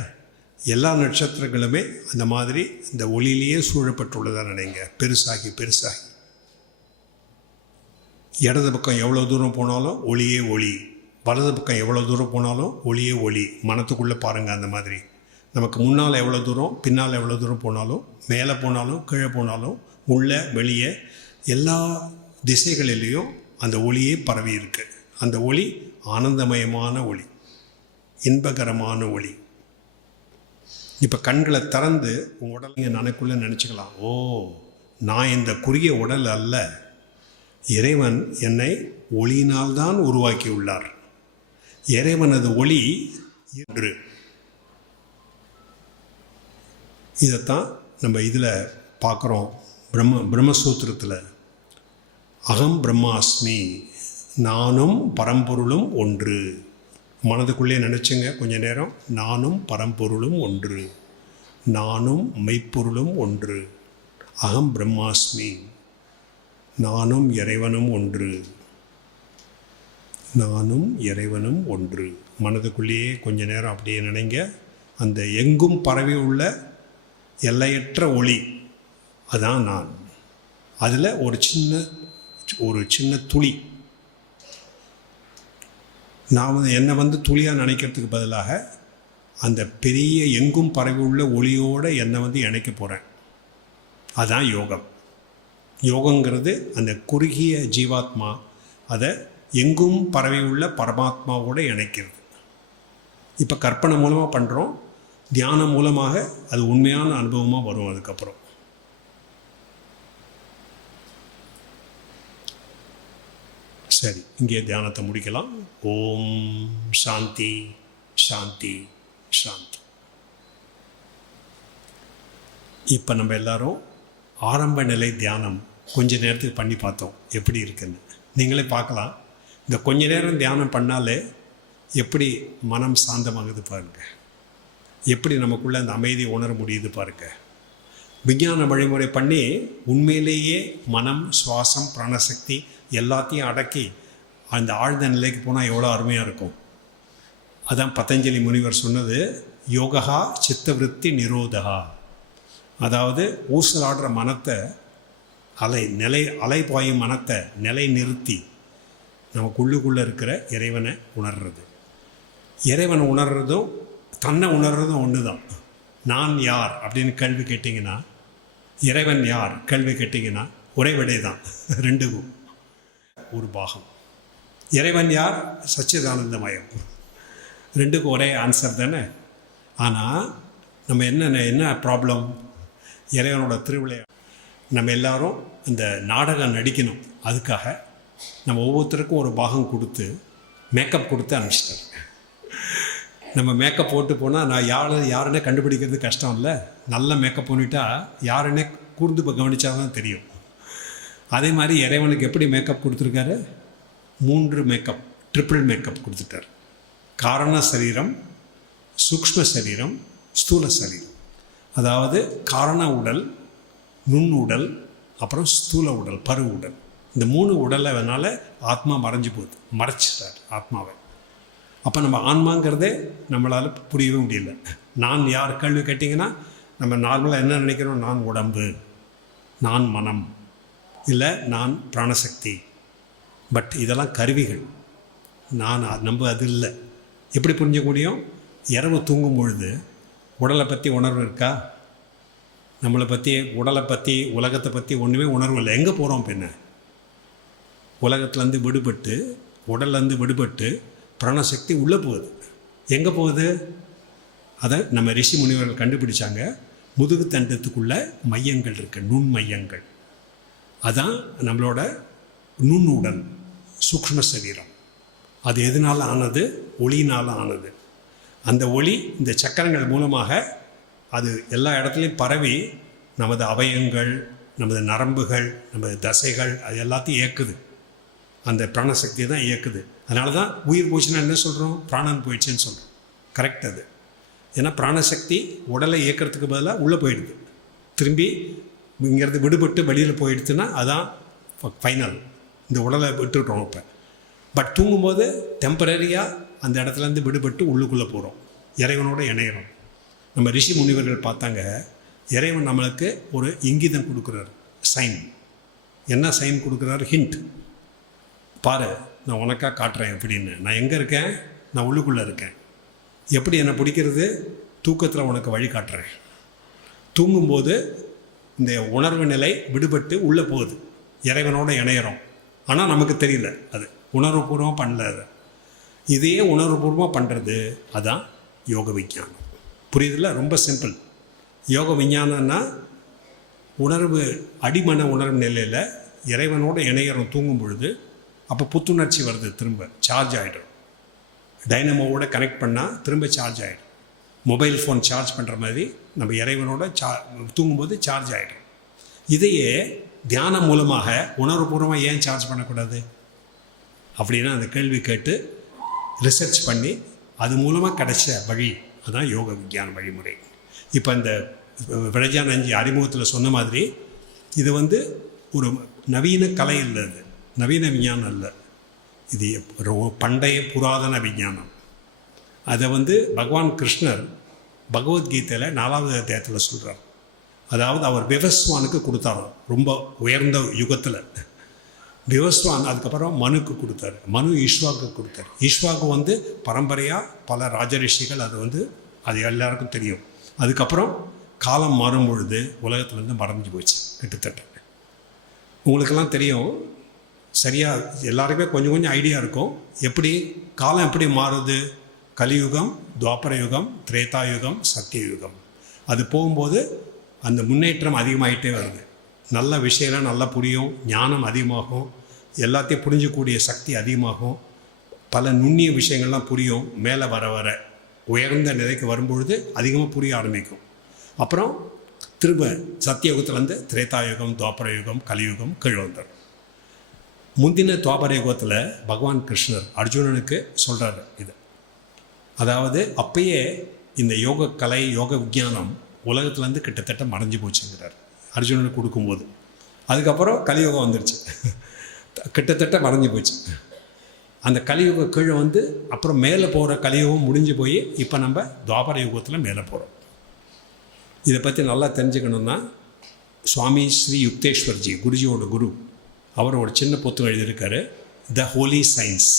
எல்லா நட்சத்திரங்களுமே அந்த மாதிரி இந்த ஒளியிலேயே சூழப்பட்டுள்ளதாக நினைங்க. பெருசாகி பெருசாகி இடது பக்கம் எவ்வளோ தூரம் போனாலும் ஒளியே ஒளி, வலது பக்கம் எவ்வளோ தூரம் போனாலும் ஒளியே ஒளி. மனத்துக்குள்ளே பாருங்கள். அந்த மாதிரி நமக்கு முன்னால் எவ்வளோ தூரம், பின்னால் எவ்வளோ தூரம் போனாலும், மேலே போனாலும் கீழே போனாலும், உள்ளே வெளியே எல்லா திசைகளிலேயும் அந்த ஒளியே பரவி இருக்குது. அந்த ஒளி ஆனந்தமயமான ஒளி, இன்பகரமான ஒளி. இப்போ கண்களை திறந்து உங்கள் உடல் நீங்கள் நனக்குள்ளே நினச்சிக்கலாம், ஓ நான் இந்த குறுகிய உடல் அல்ல, இறைவன் என்னை ஒளியினால்தான் உருவாக்கி உள்ளார். இறைவனது ஒளி என்று. இதைத்தான் நம்ம இதில் பார்க்குறோம். பிரம்மசூத்திரத்தில் அகம் பிரம்மாஸ்மி, நானும் பரம்பொருளும் ஒன்று. மனதுக்குள்ளே நினச்சிங்க கொஞ்ச நேரம், நானும் பரம்பொருளும் ஒன்று, நானும் மெய்ப்பொருளும் ஒன்று. அகம் பிரம்மாஸ்மி, நானும் இறைவனும் ஒன்று, நானும் இறைவனும் ஒன்று. மனதுக்குள்ளேயே கொஞ்ச நேரம் அப்படியே நினைங்க. அந்த எங்கும் பரவி உள்ள எல்லையற்ற ஒளி, அதான் நான். அதில் ஒரு சின்ன துளி. நான் என்னை துளியாக நினைக்கிறதுக்கு பதிலாக அந்த பெரிய எங்கும் பரவி உள்ள ஒளியோடு என்னை இணைக்க போகிறேன். அதுதான் யோகம். யோகங்கிறது அந்த குறுகிய ஜீவாத்மா அதை எங்கும் பரவி உள்ள பரமாத்மாவோடு இணைக்கிறது. இப்போ கற்பனை மூலமாக பண்ணுறோம், தியானம் மூலமாக அது உண்மையான அனுபவமாக வரும். அதுக்கப்புறம் சரி, இங்கே தியானத்தை முடிக்கலாம். ஓம் சாந்தி சாந்தி சாந்தி. இப்போ நம்ம எல்லாரும் ஆரம்ப நிலை தியானம் கொஞ்ச நேரத்துக்கு பண்ணி பார்த்தோம், எப்படி இருக்குன்னு நீங்களே பார்க்கலாம். இந்த கொஞ்ச நேரம் தியானம் பண்ணாலே எப்படி மனம் சாந்தமாகுது பாருங்க, எப்படி நமக்குள்ளே அந்த அமைதியை உணர முடியுது பாருங்க. விஞ்ஞான வழிமுறை பண்ணி உண்மையிலேயே மனம், சுவாசம், பிராணசக்தி எல்லாத்தையும் அடக்கி அந்த ஆழ்ந்த நிலைக்கு போனால் எவ்வளோ அருமையாக இருக்கும். அதான் பதஞ்சலி முனிவர் சொன்னது, யோகா சித்தவிருத்தி நிரோதகா. அதாவது ஊசலாடுற மனத்தை, அலை பாயும் மனத்தை நிலை நிறுத்தி நமக்குள்ளுக்குள்ளே இருக்கிற இறைவனை உணர்றது. இறைவனை உணர்றதும் தன்னை உணர்றதும் ஒன்று தான். நான் யார் அப்படின்னு கேள்வி கேட்டிங்கன்னா, இறைவன் யார் கேள்வி கேட்டிங்கன்னா ஒரே விடை தான். ரெண்டுக்கும் ஒரு பாகம். இறைவன் யார்? சச்சிதானந்தமயம். ரெண்டுக்கும் ஒரே ஆன்சர் தானே. ஆனால் நம்ம என்ன ப்ராப்ளம்? இறைவனோட திருவிளையாடல். நம்ம எல்லாரும் இந்த நாடகம் நடிக்கணும். அதுக்காக நம்ம ஒவ்வொருத்தருக்கும் ஒரு பாகம் கொடுத்து மேக்கப் கொடுத்து அனுப்பிச்சிட்டாங்க. நம்ம மேக்கப் போட்டு போனால் நான் யாருன்னே கண்டுபிடிக்கிறது கஷ்டம் இல்லை. நல்ல மேக்கப் பண்ணிட்டா யாருன்னே கூர்ந்து கவனித்தா தான் தெரியும். அதே மாதிரி இறைவனுக்கு எப்படி மேக்கப் கொடுத்துருக்காரு? 3 மேக்கப், ட்ரிபிள் மேக்கப் கொடுத்துட்டார். காரண சரீரம், சூக்ஷ்ம சரீரம், ஸ்தூல சரீரம். அதாவது காரண உடல், நுண் உடல், அப்புறம் ஸ்தூல உடல், பரு உடல். இந்த 3 உடலை வேணால ஆத்மா மறைஞ்சு போகுது, மறைச்சிட்டார் ஆத்மாவை. அப்போ நம்ம ஆன்மாங்கிறதே நம்மளால் புரியவே முடியல. நான் யார் கேள்வி கேட்டிங்கன்னா நம்ம நார்மலாக என்ன நினைக்கிறோம்? நான் உடம்பு, நான் மனம், இல்லை நான் பிராணசக்தி. பட் இதெல்லாம் கருவிகள். நம்ம அது இல்லை. எப்படி புரிஞ்சுக்க முடியும்? இரவு தூங்கும் பொழுது உடலை பற்றி உணர்வு இருக்கா? நம்மளை பற்றி, உடலை பற்றி, உலகத்தை பற்றி ஒன்றுமே உணர்வு இல்லை. எங்கே போகிறோம்? பின்ன உலகத்துலேருந்து விடுபட்டு, உடல்லேருந்து விடுபட்டு பிராணசக்தி உள்ளே போகுது. எங்கே போகுது? அதை நம்ம ரிஷி முனிவர்கள் கண்டுபிடிச்சாங்க. முதுகு தண்டத்துக்குள்ள மையங்கள் இருக்குது, நுண் மையங்கள். அதான் நம்மளோட நுண் உடல், சூக்ஷ்ம சரீரம். அது எதனால் ஆனது? ஒளியினால் ஆனது. அந்த ஒளி இந்த சக்கரங்கள் மூலமாக அது எல்லா இடத்துலையும் பரவி நமது அவயங்கள், நமது நரம்புகள், நமது தசைகள், அது எல்லாத்தையும் இயக்குது. அந்த பிராணசக்தியை தான் இயக்குது. அதனால தான் உயிர் போச்சுன்னா என்ன சொல்கிறோம்? பிராணன் போயிடுச்சுன்னு சொல்கிறோம். கரெக்ட் அது. ஏன்னா பிராணசக்தி உடலை இயக்கிறதுக்கு பதிலாக உள்ளே போயிடுது. திரும்பி இங்கேருந்து விடுபட்டு வெளியில் போயிடுச்சுன்னா அதான் ஃபைனல். இந்த உடலை விட்டுட்டோம் இப்போ. பட் தூங்கும்போது டெம்பரரியாக அந்த இடத்துலேருந்து விடுபட்டு உள்ளுக்குள்ளே போகிறோம், இறைவனோட இணையிறோம். நம்ம ரிஷி முனிவர்கள் பார்த்தாங்க, இறைவன் நம்மளுக்கு ஒரு இங்கிதம் கொடுக்குறாரு, சைன். என்ன சைன் கொடுக்குறாரு? ஹிண்ட். பாரு, நான் உனக்காக காட்டுறேன் எப்படின்னு. நான் எங்கே இருக்கேன்? நான் உள்ளுக்குள்ளே இருக்கேன். எப்படி என்னை பிடிக்கிறது? தூக்கத்தில் உனக்கு வழி காட்டுறேன். தூங்கும்போது இந்த உணர்வு நிலை விடுபட்டு உள்ளே போகுது, இறைவனோட இணையிறோம். ஆனால் நமக்கு தெரியல. அது உணர்வுபூர்வமாக பண்ணல அதை. இதையே உணர்வுபூர்வமாக பண்ணுறது அதான் யோக விஞ்ஞானம். புரியுதுல? ரொம்ப சிம்பிள். யோக விஞ்ஞானம்னா உணர்வு, அடிமன உணர்வு நிலையில் இறைவனோடு இணையறம் தூங்கும் பொழுது அப்போ புத்துணர்ச்சி வருது, திரும்ப சார்ஜ் ஆகிடும். டைனமோவோட கனெக்ட் பண்ணால் திரும்ப சார்ஜ் ஆகிடும். மொபைல் ஃபோன் சார்ஜ் பண்ணுற மாதிரி நம்ம இறைவனோட தூங்கும்போது சார்ஜ் ஆகிடும். இதையே தியானம் மூலமாக உணர்வுபூர்வமாக ஏன் சார்ஜ் பண்ணக்கூடாது அப்படின்னா அந்த கேள்வி கேட்டு ரிசர்ச் பண்ணி அது மூலமாக கிடைச்ச வழி அதுதான் யோக விஞ்ஞான வழிமுறை. இப்போ இந்த விரஜானஞ்சி அறிமுகத்தில் சொன்ன மாதிரி இது ஒரு நவீன கலை இல்லை, அது நவீன விஞ்ஞானம் இல்லை, இது பண்டைய புராதன விஞ்ஞானம். அதை பகவான் கிருஷ்ணர் பகவத்கீதையில் 4வது அத்தியாயத்தில் சொல்கிறார். அதாவது அவர் விவஸ்வானுக்கு கொடுத்தாராம், ரொம்ப உயர்ந்த யுகத்தில். விவஸ்வான் அதுக்கப்புறம் மனுக்கு கொடுத்தாரு, மனு ஈஸ்வாவுக்கு கொடுத்தாரு. ஈஸ்வாவுக்கு பரம்பரையாக பல ராஜரிஷிகள், அது எல்லாருக்கும் தெரியும். அதுக்கப்புறம் காலம் மாறும் பொழுது உலகத்துலேருந்து மறைஞ்சு போச்சு கிட்டத்தட்ட. உங்களுக்கெல்லாம் தெரியும் சரியாக, எல்லாருக்குமே கொஞ்சம் கொஞ்சம் ஐடியா இருக்கும் எப்படி காலம் எப்படி மாறுது. கலியுகம், துவாபர யுகம், திரேதா யுகம், சத்தியயுகம். அது போகும்போது அந்த முன்னேற்றம் அதிகமாகிட்டே வருது. நல்ல விஷயம்லாம் நல்லா புரியும், ஞானம் அதிகமாகும், எல்லாத்தையும் புரிஞ்சக்கூடிய சக்தி அதிகமாகும், பல நுண்ணிய விஷயங்கள்லாம் புரியும். மேலே வர வர உயர்ந்த நிலைக்கு வரும்பொழுது அதிகமாக புரிய ஆரம்பிக்கும். அப்புறம் திரும்ப சத்தியயுகத்துலேருந்து திரேதாயுகம், துவாபர யுகம், கலியுகம் கீழே வந்துடும். முந்தின துவாபர யுகத்தில் பகவான் கிருஷ்ணர் அர்ஜுனனுக்கு சொல்கிறார் இது. அதாவது அப்பயே இந்த யோக கலை, யோக விஞ்ஞானம் உலகத்துலேருந்து கிட்டத்தட்ட மறைஞ்சு போச்சுங்கிறார் அர்ஜுனனுக்கு கொடுக்கும்போது. அதுக்கப்புறம் கலியுகம் வந்துருச்சு, கிட்டத்தட்ட மறைஞ்சு போச்சு. அந்த கலியுகம் கீழே அப்புறம் மேலே போகிற கலியுகம் முடிஞ்சு போய் இப்போ நம்ம துவாபர யுகத்தில் மேலே போகிறோம். இதை பற்றி நல்லா தெரிஞ்சுக்கணுன்னா சுவாமி ஸ்ரீ யுக்தேஸ்வர்ஜி, குருஜியோட குரு, அவர் ஒரு சின்ன புத்தகம் எழுதியிருக்காரு, த ஹோலி சயின்ஸ்.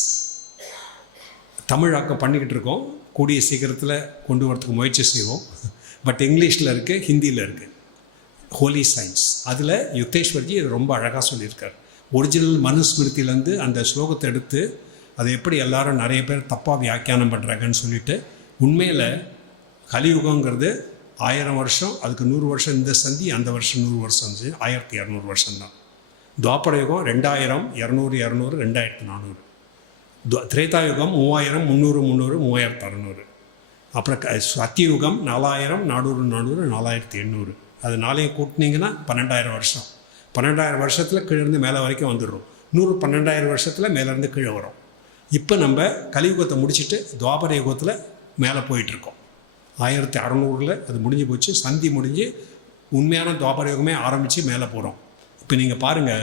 தமிழாக்கம் பண்ணிக்கிட்டு இருக்கோம், கூடிய சீக்கிரத்தில் கொண்டு வரதுக்கு முயற்சி செய்வோம். பட் இங்கிலீஷில் இருக்குது, ஹிந்தியில் இருக்குது, ஹோலி சயின்ஸ். அதில் யுக்தேஸ்வர்ஜி இது ரொம்ப அழகாக சொல்லியிருக்கார். ஒரிஜினல் மனுஸ்மிருதியிலேருந்து அந்த ஸ்லோகத்தை எடுத்து அதை எப்படி எல்லாரும் நிறைய பேர் தப்பாக வியாக்கியானம் பண்ணுறாங்கன்னு சொல்லிட்டு, உண்மையில் கலியுகங்கிறது 1000 வருஷம், அதுக்கு 100 வருஷம் இந்த சந்தி, அந்த வருஷம் 100 வருஷம், 1200 வருஷம்தான். துவாபர யுகம் 2000, 200, 200, 2400. திரேதாயுகம் 3000, 300, 300, 3600. அப்புறம் சத்தியுகம் 4000, 400, 400, 4800. அது 4 கூட்டினீங்கன்னா 12000 வருஷம். 12000 வருஷத்தில் கீழேருந்து மேலே வரைக்கும் வந்துடுறோம். 112,000 வருஷத்தில் மேலேருந்து கீழே வரும். இப்போ நம்ம கலியுகத்தை முடிச்சுட்டு துவாபர யுகத்தில் மேலே போயிட்டுருக்கோம். 1600 அது முடிஞ்சு போச்சு, சந்தி முடிஞ்சு உண்மையான துவாபர யுகமே ஆரம்பித்து மேலே போகிறோம். இப்போ நீங்கள் பாருங்கள்,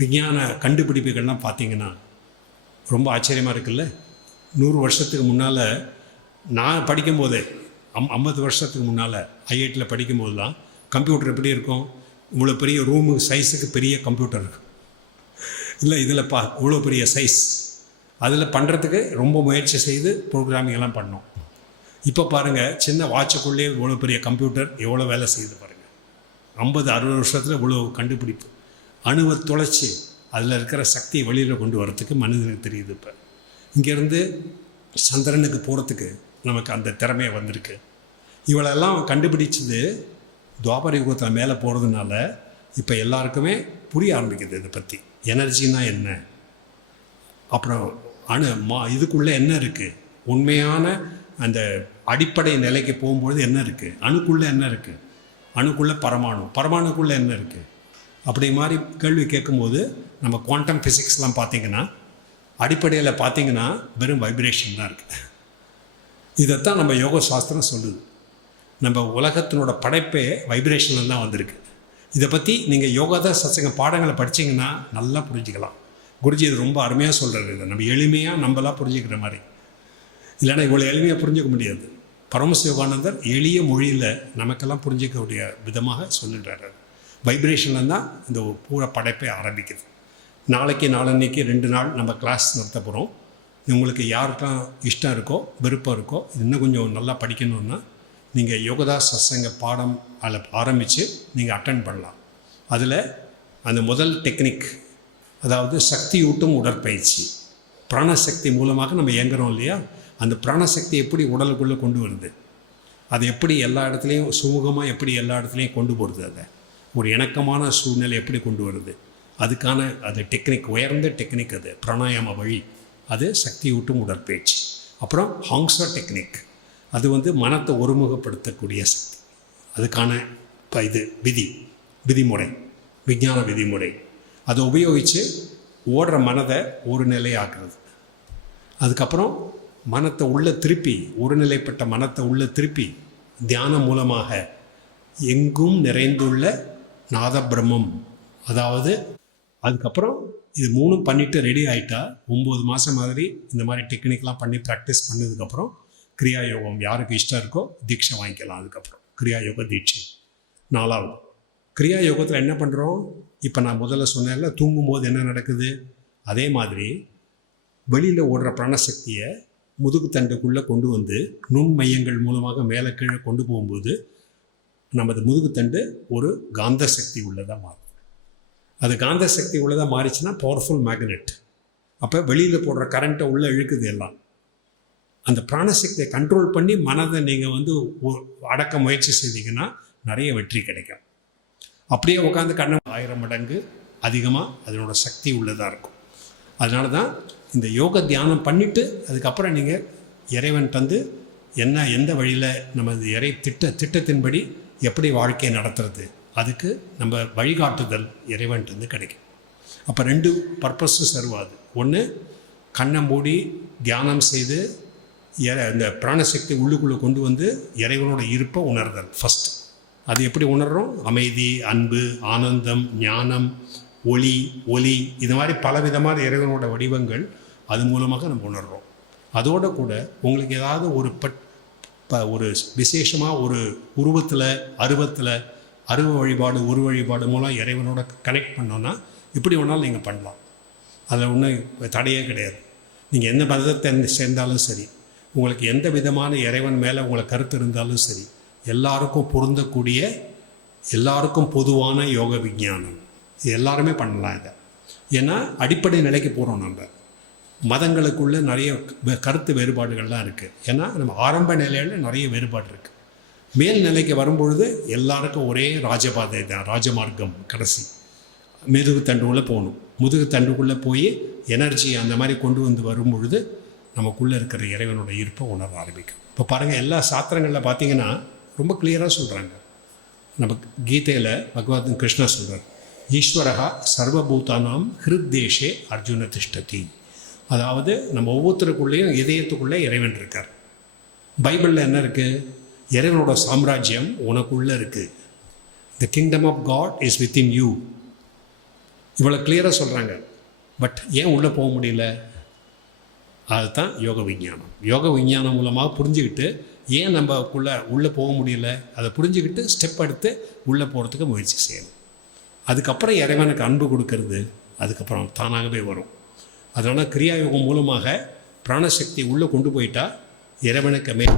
விஞ்ஞான கண்டுபிடிப்புகள்லாம் பார்த்தீங்கன்னா ரொம்ப ஆச்சரியமாக இருக்குல்ல. 100 வருஷத்துக்கு முன்னால் நான் படிக்கும்போதே, 50 வருஷத்துக்கு முன்னால் ஐஐடியில் படிக்கும்போதெல்லாம் கம்ப்யூட்டர் எப்படி இருக்கும், இவ்வளோ பெரிய ரூமு சைஸுக்கு பெரிய கம்ப்யூட்டர் இருக்கும் இல்லை, இதில் இவ்வளோ பெரிய சைஸ், அதில் பண்ணுறதுக்கு ரொம்ப முயற்சி செய்து ப்ரோக்ராமிங் எல்லாம் பண்ணோம். இப்போ பாருங்கள், சின்ன வாட்சுக்குள்ளேயே இவ்வளோ பெரிய கம்ப்யூட்டர் எவ்வளோ வேலை செய்யுது பாருங்கள். 50-60 வருஷத்தில் இவ்வளோ கண்டுபிடிப்பு. அணுவை துளைச்சி அதில் இருக்கிற சக்தியை வெளியில் கொண்டு வரத்துக்கு மனிதனுக்கு தெரியுது. இப்போ இங்கேருந்து சந்திரனுக்கு போகிறதுக்கு நமக்கு அந்த திறமையை வந்திருக்கு. இவளெல்லாம் கண்டுபிடிச்சது துவாபர யுகத்தில் மேலே போகிறதுனால இப்போ எல்லாருக்குமே புரிய ஆரம்பிக்குது இதை பற்றி. எனர்ஜினா என்ன, அப்புறம் இதுக்குள்ளே என்ன இருக்குது, உண்மையான அந்த அடிப்படை நிலைக்கு போகும்பொழுது என்ன இருக்குது, அணுக்குள்ளே என்ன இருக்குது, அணுக்குள்ளே பரமாணுக்குள்ளே என்ன இருக்குது, அப்படி மாதிரி கேள்வி கேட்கும்போது நம்ம குவாண்டம் ஃபிசிக்ஸ்லாம் பார்த்திங்கன்னா அடிப்படையில் பார்த்திங்கன்னா வெறும் வைப்ரேஷன் தான் இருக்குது. இதைத்தான் நம்ம யோக சாஸ்திரம் சொல்லுது. நம்ம உலகத்தினோட படைப்பே வைப்ரேஷனில் தான் வந்திருக்கு. இதை பற்றி நீங்கள் யோகாதா சத்சங்க பாடங்களை படித்தீங்கன்னா நல்லா புரிஞ்சுக்கலாம். குருஜி இது ரொம்ப அருமையாக சொல்கிறாரு. இதை நம்ம எளிமையாக நம்மளாம் புரிஞ்சுக்கிற மாதிரி, இல்லைன்னா இவ்வளோ எளிமையாக புரிஞ்சிக்க முடியாது. பரமசிவ யோகானந்தர் எளிய மொழியில் நமக்கெல்லாம் புரிஞ்சிக்கக்கூடிய விதமாக சொல்லிடுறாரு. வைப்ரேஷனில் தான் இந்த பூரா படைப்பை ஆரம்பிக்குது. நாளைக்கு நாளன்னைக்கு 2 நாள் நம்ம கிளாஸ் நடத்த போகிறோம். உங்களுக்கு யாருக்கெல்லாம் இஷ்டம் இருக்கோ, விருப்பம் இருக்கோ, இன்னும் கொஞ்சம் நல்லா படிக்கணுன்னா நீங்கள் யோகதா சத்சங்க பாடம் அதில் ஆரம்பித்து நீங்கள் அட்டென்ட் பண்ணலாம். அதில் அந்த முதல் டெக்னிக், அதாவது சக்தியூட்டும் உடற்பயிற்சி, பிராணசக்தி மூலமாக நம்ம இயங்குறோம் இல்லையா, அந்த பிராணசக்தி எப்படி உடலுக்குள்ளே கொண்டு வருது, அது எப்படி எல்லா இடத்துலையும் சுமூகமாக எப்படி எல்லா இடத்துலையும் கொண்டு போகிறது, அதை ஒரு இணக்கமான சூழ்நிலை எப்படி கொண்டு வருது, அதுக்கான அது டெக்னிக், உயர்ந்த டெக்னிக் அது பிராணாயாம வழி. அது சக்தி ஊட்டும் உடற்பயிற்சி. அப்புறம் ஹாங்ஸா டெக்னிக், அது மனத்தை ஒருமுகப்படுத்தக்கூடிய சக்தி. அதுக்கான விதிமுறை, விஞ்ஞான விதிமுறை, அதை உபயோகித்து ஓடுற மனதை ஒரு நிலையாக்குறது. அதுக்கப்புறம் மனத்தை உள்ளே திருப்பி, ஒருநிலைப்பட்ட மனத்தை உள்ளே திருப்பி தியானம் மூலமாக எங்கும் நிறைந்துள்ள நாத பிரம்மம், அதாவது அதுக்கப்புறம் இது 3 பண்ணிவிட்டு ரெடி ஆகிட்டா 9 மாதம் மாதிரி இந்த மாதிரி டெக்னிக்லாம் பண்ணி ப்ராக்டிஸ் பண்ணதுக்கப்புறம் கிரியா யோகம் யாருக்கு இஷ்டம் இருக்கோ தீட்சை வாங்கிக்கலாம். அதுக்கப்புறம் கிரியா யோக தீட்சை. 4வது கிரியா யோகத்தில் என்ன பண்ணுறோம், இப்போ நான் முதல்ல சொன்னேன்ல, தூங்கும்போது என்ன நடக்குது, அதே மாதிரி வெளியில் ஓடுற பிராணசக்தியை முதுகு தண்டுக்குள்ளே கொண்டு வந்து நுண் மையங்கள் மூலமாக மேலே கீழே கொண்டு போகும்போது நமது முதுகுத்தண்டு ஒரு காந்த சக்தி உள்ளதாக மாறும். அது காந்த சக்தி உள்ளதாக மாறிச்சுன்னா பவர்ஃபுல் மேக்னெட். அப்போ வெளியில் போடுற கரண்ட்டை உள்ளே இழுக்குது எல்லாம். அந்த பிராணசக்தியை கண்ட்ரோல் பண்ணி மனதை நீங்கள் அடக்க முயற்சி செய்தீங்கன்னா நிறைய வெற்றி கிடைக்கும். அப்படியே உட்காந்து கண்ணை 1000 மடங்கு அதிகமாக அதனோட சக்தி உள்ளதாக இருக்கும். அதனால தான் இந்த யோக தியானம் பண்ணிவிட்டு அதுக்கப்புறம் நீங்கள் இறைவன்ட்டு எந்த வழியில் நம்ம இறை திட்டத்தின்படி எப்படி வாழ்க்கையை நடத்துறது, அதுக்கு நம்ம வழிகாட்டுதல் இறைவன்ட்டு கிடைக்கும். அப்போ 2 பர்பஸும் சர்வாது. ஒன்று, கண்ணை மூடி தியானம் செய்து இந்த பிராணசக்தி உள்ளுக்குள்ளே கொண்டு வந்து இறைவனோட இருப்பை உணர்தல் ஃபஸ்ட். அது எப்படி உணர்றோம், அமைதி, அன்பு, ஆனந்தம், ஞானம், ஒளி இது மாதிரி பலவிதமான இறைவனோட வடிவங்கள் அது மூலமாக நம்ம உணர்கிறோம். அதோடு கூட உங்களுக்கு ஏதாவது ஒரு விசேஷமாக ஒரு உருவத்தில் அருவ வழிபாடு வழிபாடு மூலம் இறைவனோட கனெக்ட் பண்ணோன்னா எப்படி வேணாலும் நீங்கள் பண்ணலாம். அதில் ஒன்றும் தடையே கிடையாது. நீங்கள் எந்த மதத்தை சேர்ந்தாலும் சரி, உங்களுக்கு எந்த விதமான இறைவன் மேலே உங்களுக்கு கருத்து இருந்தாலும் சரி, எல்லாருக்கும் பொருந்தக்கூடிய, எல்லாருக்கும் பொதுவான யோக விஞ்ஞானம். இது எல்லாருமே பண்ணலாம் இதை. ஏன்னா அடிப்படை நிலைக்கு போகிறோம். நம்ம மதங்களுக்குள்ளே நிறைய கருத்து வேறுபாடுகள்லாம் இருக்குது. ஏன்னா நம்ம ஆரம்ப நிலையில் நிறைய வேறுபாடு இருக்குது. மேல் நிலைக்கு வரும்பொழுது எல்லாருக்கும் ஒரே ராஜபாதை தான், ராஜமார்க்கம். கடைசி முதுகு தண்டுக்குள்ளே போகணும். முதுகு தண்டுக்குள்ளே போய் எனர்ஜி அந்த மாதிரி கொண்டு வந்து வரும்பொழுது நமக்குள்ளே இருக்கிற இறைவனோட இருப்பை உணர ஆரம்பிக்கும். இப்போ பாருங்கள், எல்லா சாஸ்திரங்களில் பார்த்தீங்கன்னா ரொம்ப கிளியராக சொல்கிறாங்க. நம்ம கீதையில் பகவான் கிருஷ்ணா சொல்கிறார், ஈஸ்வரகா சர்வபூதானாம் ஹிருத்தேஷே அர்ஜுன திஷ்டதி. அதாவது நம்ம ஒவ்வொருத்தருக்குள்ளேயும் இதயத்துக்குள்ளே இறைவன் இருக்கார். பைபிளில் என்ன இருக்குது, இறைவனோட சாம்ராஜ்யம் உனக்குள்ளே இருக்குது. The kingdom of God is within you. இவ்வளோ கிளியராக சொல்கிறாங்க. பட் ஏன் உள்ளே போக முடியல? அதுதான் யோக விஞ்ஞானம். யோக விஞ்ஞானம் மூலமாக புரிஞ்சுக்கிட்டு ஏன் உள்ளே போக முடியல, அதை புரிஞ்சுக்கிட்டு ஸ்டெப் எடுத்து உள்ளே போகிறதுக்கு முயற்சி செய்யணும். அதுக்கப்புறம் இறைவனுக்கு அன்பு கொடுக்கறது அதுக்கப்புறம் தானாகவே வரும். அதனால் கிரியாயோகம் மூலமாக பிராணசக்தி உள்ளே கொண்டு போயிட்டா இறைவனுக்கு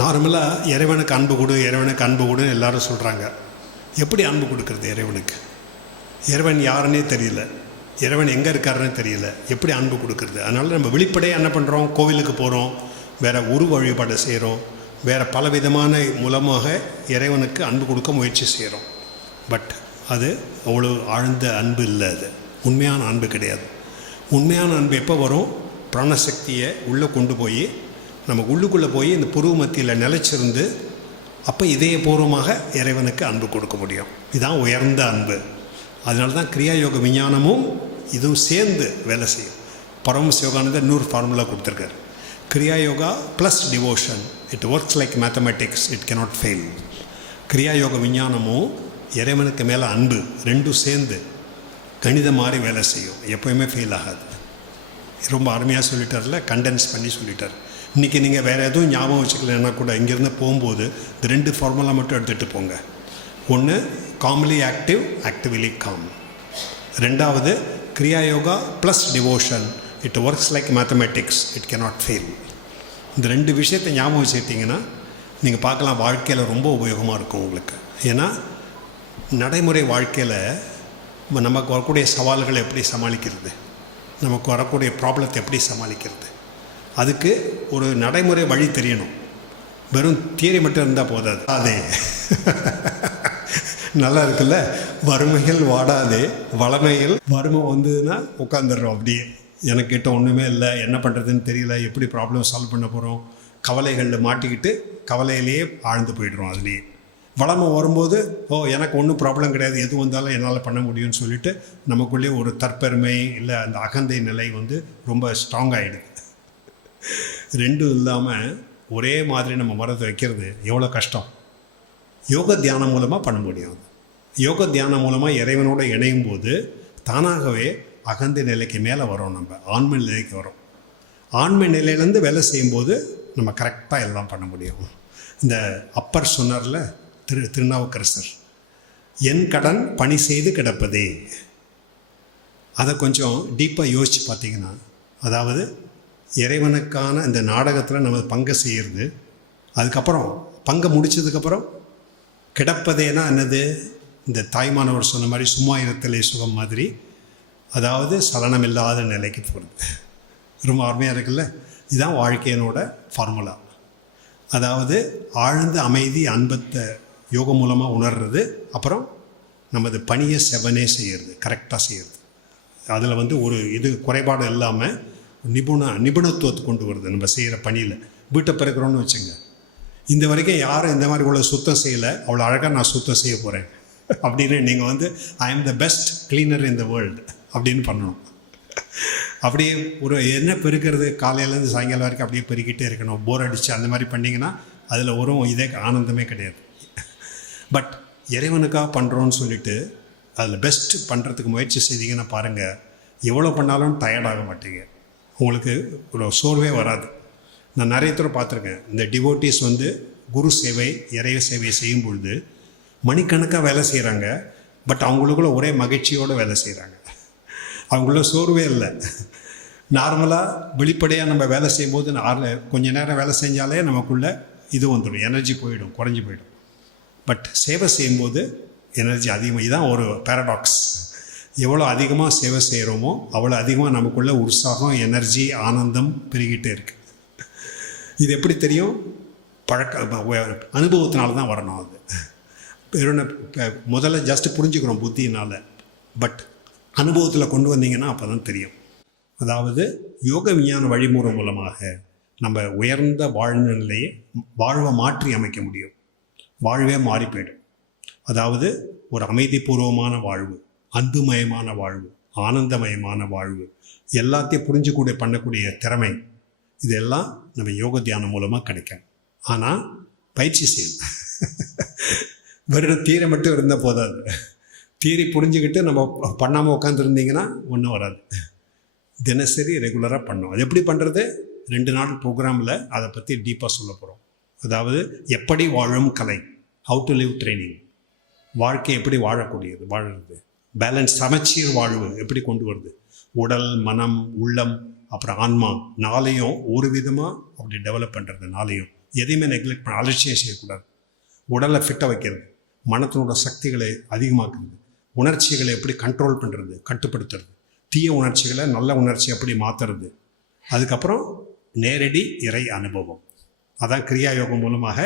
நார்மலாக இறைவனுக்கு அன்பு கொடுன்னு எல்லாரும் சொல்கிறாங்க. எப்படி அன்பு கொடுக்கறது இறைவனுக்கு? இறைவன் யாருன்னே தெரியல, இறைவன் எங்கே இருக்காருன்னு தெரியல, எப்படி அன்பு கொடுக்கறது? அதனால் நம்ம வெளிப்படையாக என்ன பண்ணுறோம், கோவிலுக்கு போகிறோம், வேறு உருவ வழிபாடு செய்கிறோம், வேறு பலவிதமான மூலமாக இறைவனுக்கு அன்பு கொடுக்க முயற்சி செய்கிறோம். பட் அது அவ்வளோ ஆழ்ந்த அன்பு இல்லை. அது உண்மையான அன்பு கிடையாது. உண்மையான அன்பு எப்போ வரும்? பிராணசக்தியை உள்ளே கொண்டு போய் நம்ம உள்ளுக்குள்ளே போய் இந்த புருவ மத்தியில் நிலைச்சிருந்து அப்போ இதயபூர்வமாக இறைவனுக்கு அன்பு கொடுக்க முடியும். இதுதான் உயர்ந்த அன்பு. அதனால தான் கிரியா யோக விஞ்ஞானமும் இதுவும் சேர்ந்து வேலை செய்யும். பரமஹம்ச யோகானந்தர் இன்னொரு ஃபார்முலா கொடுத்துருக்காரு. Kriya Yoga plus devotion, it works like mathematics, it cannot fail. Kriya Yoga விஞ்ஞானமும் இறைவனுக்கு மேலே அன்பு ரெண்டும் சேர்ந்து கணிதம் மாதிரி வேலை செய்யும். எப்போயுமே ஃபெயில் ஆகாது. ரொம்ப அருமையாக சொல்லிட்டார்ல, கண்டென்ஸ் பண்ணி சொல்லிட்டார். இன்றைக்கி நீங்கள் வேறு எதுவும் ஞாபகம் வச்சுக்கலன்னா கூட இங்கேருந்து போகும்போது இந்த 2 ஃபார்முலா மட்டும் எடுத்துகிட்டு போங்க. ஒன்று, காம்லி ஆக்டிவ், ஆக்டிவ்லி காம். 2வது, Kriya Yoga plus devotion, it works like mathematics, it cannot fail. இந்த 2 விஷயத்தை ஞாபகம் வச்சுக்கிட்டிங்கன்னா நீங்கள் பார்க்கலாம், வாழ்க்கையில் ரொம்ப உபயோகமாக இருக்கும் உங்களுக்கு. ஏன்னா நடைமுறை வாழ்க்கையில் நமக்கு வரக்கூடிய சவால்களை எப்படி சமாளிக்கிறது, நமக்கு வரக்கூடிய ப்ராப்ளத்தை எப்படி சமாளிக்கிறது, அதுக்கு ஒரு நடைமுறை வழி தெரியணும். வெறும் தியரி மட்டும் இருந்தால் போதாது. அதே நல்லா இருக்குல்ல, வறுமையில் வாடாதே வளமையில். வறுமை வந்ததுன்னா உட்காந்துடுறோம் அப்படியே, எனக்கு கிட்ட ஒன்றுமே இல்லை, என்ன பண்ணுறதுன்னு தெரியல, எப்படி ப்ராப்ளம் சால்வ் பண்ண போகிறோம், கவலைகளில் மாட்டிக்கிட்டு கவலையிலேயே ஆழ்ந்து போய்டுறோம். அதுலேயே வளமை வரும்போது எனக்கு ஒன்றும் ப்ராப்ளம் கிடையாது, எது வந்தாலும் என்னால் பண்ண முடியும்னு சொல்லிட்டு நமக்குள்ளேயே ஒரு தற்பெருமை இல்லை அந்த அகந்தை நிலை ரொம்ப ஸ்ட்ராங் ஆகிடுது. 2 இல்லாமல் ஒரே மாதிரி நம்ம மரத்தை வைக்கிறது எவ்வளோ கஷ்டம். யோக தியானம் மூலமாக பண்ண முடியும். யோக தியானம் மூலமாக இறைவனோடு இணையும் போது தானாகவே அகந்தை நிலைக்கு மேலே வரோம், நம்ம ஆண்மை நிலைக்கு வரோம். ஆண்மை நிலையிலேருந்து வேலை செய்யும்போது நம்ம கரெக்டாக எல்லாம் பண்ண முடியும். இந்த அப்பர் சொன்னார்ல திருநாவுக்கரசர், என் கடன் பணி செய்து கிடப்பதே. அதை கொஞ்சம் டீப்பாக யோசித்து பார்த்தீங்கன்னா, அதாவது இறைவனுக்கான இந்த நாடகத்தில் நம்ம பங்கை செய்கிறது, அதுக்கப்புறம் பங்கை முடித்ததுக்கப்புறம் கிடப்பதேனா என்னது, இந்த தாய்மானவர் சொன்ன மாதிரி சும்மா இடத்திலே சுகம் மாதிரி, அதாவது சலனம் இல்லாத நிலைக்கு போகிறது. ரொம்ப அருமையாக இருக்குல்ல. இதுதான் வாழ்க்கையினோட ஃபார்முலா. அதாவது ஆழ்ந்த அமைதி அன்பத்தை யோகம் மூலமாக உணர்றது, அப்புறம் நமது பணியை செவனே செய்கிறது, கரெக்டாக செய்கிறது. அதில் ஒரு இது குறைபாடு இல்லாமல் நிபுணத்துவத்தை கொண்டு வருது நம்ம செய்கிற பணியில். வீட்டை பிறக்கிறோன்னு வச்சுங்க, இந்த வரைக்கும் யாரும் இந்த மாதிரி இவ்வளோ சுத்தம் செய்யலை, அவ்வளோ அழகாக நான் சுத்தம் செய்ய போகிறேன் அப்படின்னு நீங்கள் I am the best cleaner in the world அப்படின்னு பண்ணணும். அப்படியே ஒரு என்ன பெருக்கிறது, காலையிலேருந்து சாயங்காலம் வரைக்கும் அப்படியே பெருக்கிட்டே இருக்கணும், போர் அடித்து அந்த மாதிரி பண்ணிங்கன்னா அதில் இதே ஆனந்தமே கிடையாது. பட் இறைவனுக்காக பண்ணுறோன்னு சொல்லிட்டு அதில் பெஸ்ட்டு பண்ணுறதுக்கு முயற்சி செய்தீங்கன்னா பாருங்கள், எவ்வளோ பண்ணாலும் டயர்டாக மாட்டீங்க, உங்களுக்கு ஒரு சோர்வே வராது. நான் நிறைய தடவை பார்த்துருக்கேன், இந்த டிவோட்டிஸ் குரு சேவை இறைவ சேவை செய்யும் பொழுது மணிக்கணக்காக வேலை செய்கிறாங்க, பட் அவங்களுக்குள்ள ஒரே மகிழ்ச்சியோடு வேலை செய்கிறாங்க, அவங்கள சோர்வே இல்லை. நார்மலாக வெளிப்படையாக நம்ம வேலை செய்யும்போது கொஞ்சம் நேரம் வேலை செஞ்சாலே நமக்குள்ளே இது வந்துடும், எனர்ஜி போயிடும், குறைஞ்சி போயிடும். பட் சேவை செய்யும்போது எனர்ஜி அதிகமாக. இதுதான் ஒரு பேரடாக்ஸ். எவ்வளோ அதிகமாக சேவை செய்கிறோமோ அவ்வளோ அதிகமாக நமக்குள்ளே உற்சாகம், எனர்ஜி, ஆனந்தம் பெருகிட்டே இருக்குது. இது எப்படி தெரியும்? அனுபவத்தினால தான் வரணும். அது முதல்ல ஜஸ்ட்டு புரிஞ்சுக்கிறோம் புத்தியினால், பட் அனுபவத்தில் கொண்டு வந்தீங்கன்னா அப்போ தான் தெரியும். அதாவது யோக விஞ்ஞான வழிமுறை மூலமாக நம்ம உயர்ந்த வாழ்நிலையை வாழ்வை மாற்றி அமைக்க முடியும். வாழ்வே மாறி போயிடும். அதாவது ஒரு அமைதிபூர்வமான வாழ்வு, அன்புமயமான வாழ்வு, ஆனந்தமயமான வாழ்வு, எல்லாத்தையும் புரிஞ்சுக்கூட பண்ணக்கூடிய திறமை, இதெல்லாம் நம்ம யோக தியானம் மூலமாக கிடைக்கும். ஆனால் பயிற்சி செய்யணும். வெறும் தீரை மட்டும் இருந்தால் போதாது. தீரி புரிஞ்சுக்கிட்டு நம்ம பண்ணாமல் உட்காந்துருந்தீங்கன்னா ஒன்றும் வராது. தினசரி ரெகுலராக பண்ணோம். அது எப்படி பண்ணுறது? 2 நாள் ப்ரோக்ராமில் அதை பற்றி டீப்பாக சொல்ல போகிறோம். அதாவது எப்படி வாழும் கலை, ஹவு டு லிவ் ட்ரைனிங், வாழ்க்கை எப்படி வாழுறது, பேலன்ஸ், சமச்சீர் வாழ்வு எப்படி கொண்டு வருது, உடல், மனம், உள்ளம், அப்புறம் ஆன்மா, நாளையும் ஒரு விதமாக அப்படி டெவலப் பண்ணுறது. நாளையும் எதையுமே நெக்லெக்ட் பண்ண, அலட்சியம் செய்யக்கூடாது. உடலை ஃபிட்டாக வைக்கிறது, மனத்தினோட சக்திகளை அதிகமாக்குறது, உணர்ச்சிகளை எப்படி கண்ட்ரோல் பண்ணுறது, கட்டுப்படுத்துறது, தீய உணர்ச்சிகளை நல்ல உணர்ச்சி எப்படி மாற்றுறது, அதுக்கப்புறம் நேரடி இறை அனுபவம். அதான் கிரியா யோகம் மூலமாக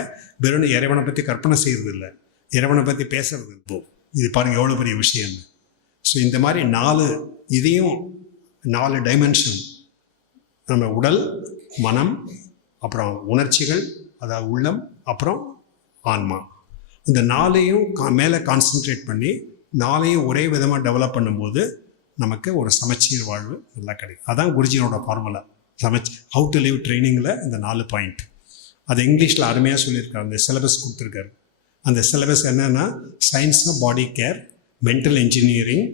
வெறும் இறைவனை பற்றி கற்பனை செய்கிறது இல்லை, இறைவனை பற்றி பேசுறது. இது பாருங்கள் எவ்வளோ பெரிய விஷயம்னு. ஸோ இந்த மாதிரி 4 டைமென்ஷன், நம்ம உடல், மனம், அப்புறம் உணர்ச்சிகள், அதாவது உள்ளம், அப்புறம் ஆன்மா, இந்த 4ஐயும் மேலே கான்சென்ட்ரேட் பண்ணி 4ஐயும் ஒரே விதமாக டெவலப் பண்ணும்போது நமக்கு ஒரு சமச்சீர் வாழ்வு நல்லா கிடைக்கும். அதான் குருஜியோட ஃபார்முலா. ஹவு டு லிவ் ட்ரைனிங்கில் இந்த 4 பாயிண்ட். அது இங்கிலீஷில் அருமையாக சொல்லியிருக்காரு, அந்த சிலபஸ் கொடுத்துருக்காரு. அந்த சிலபஸ் என்னென்னா science of body care, mental engineering,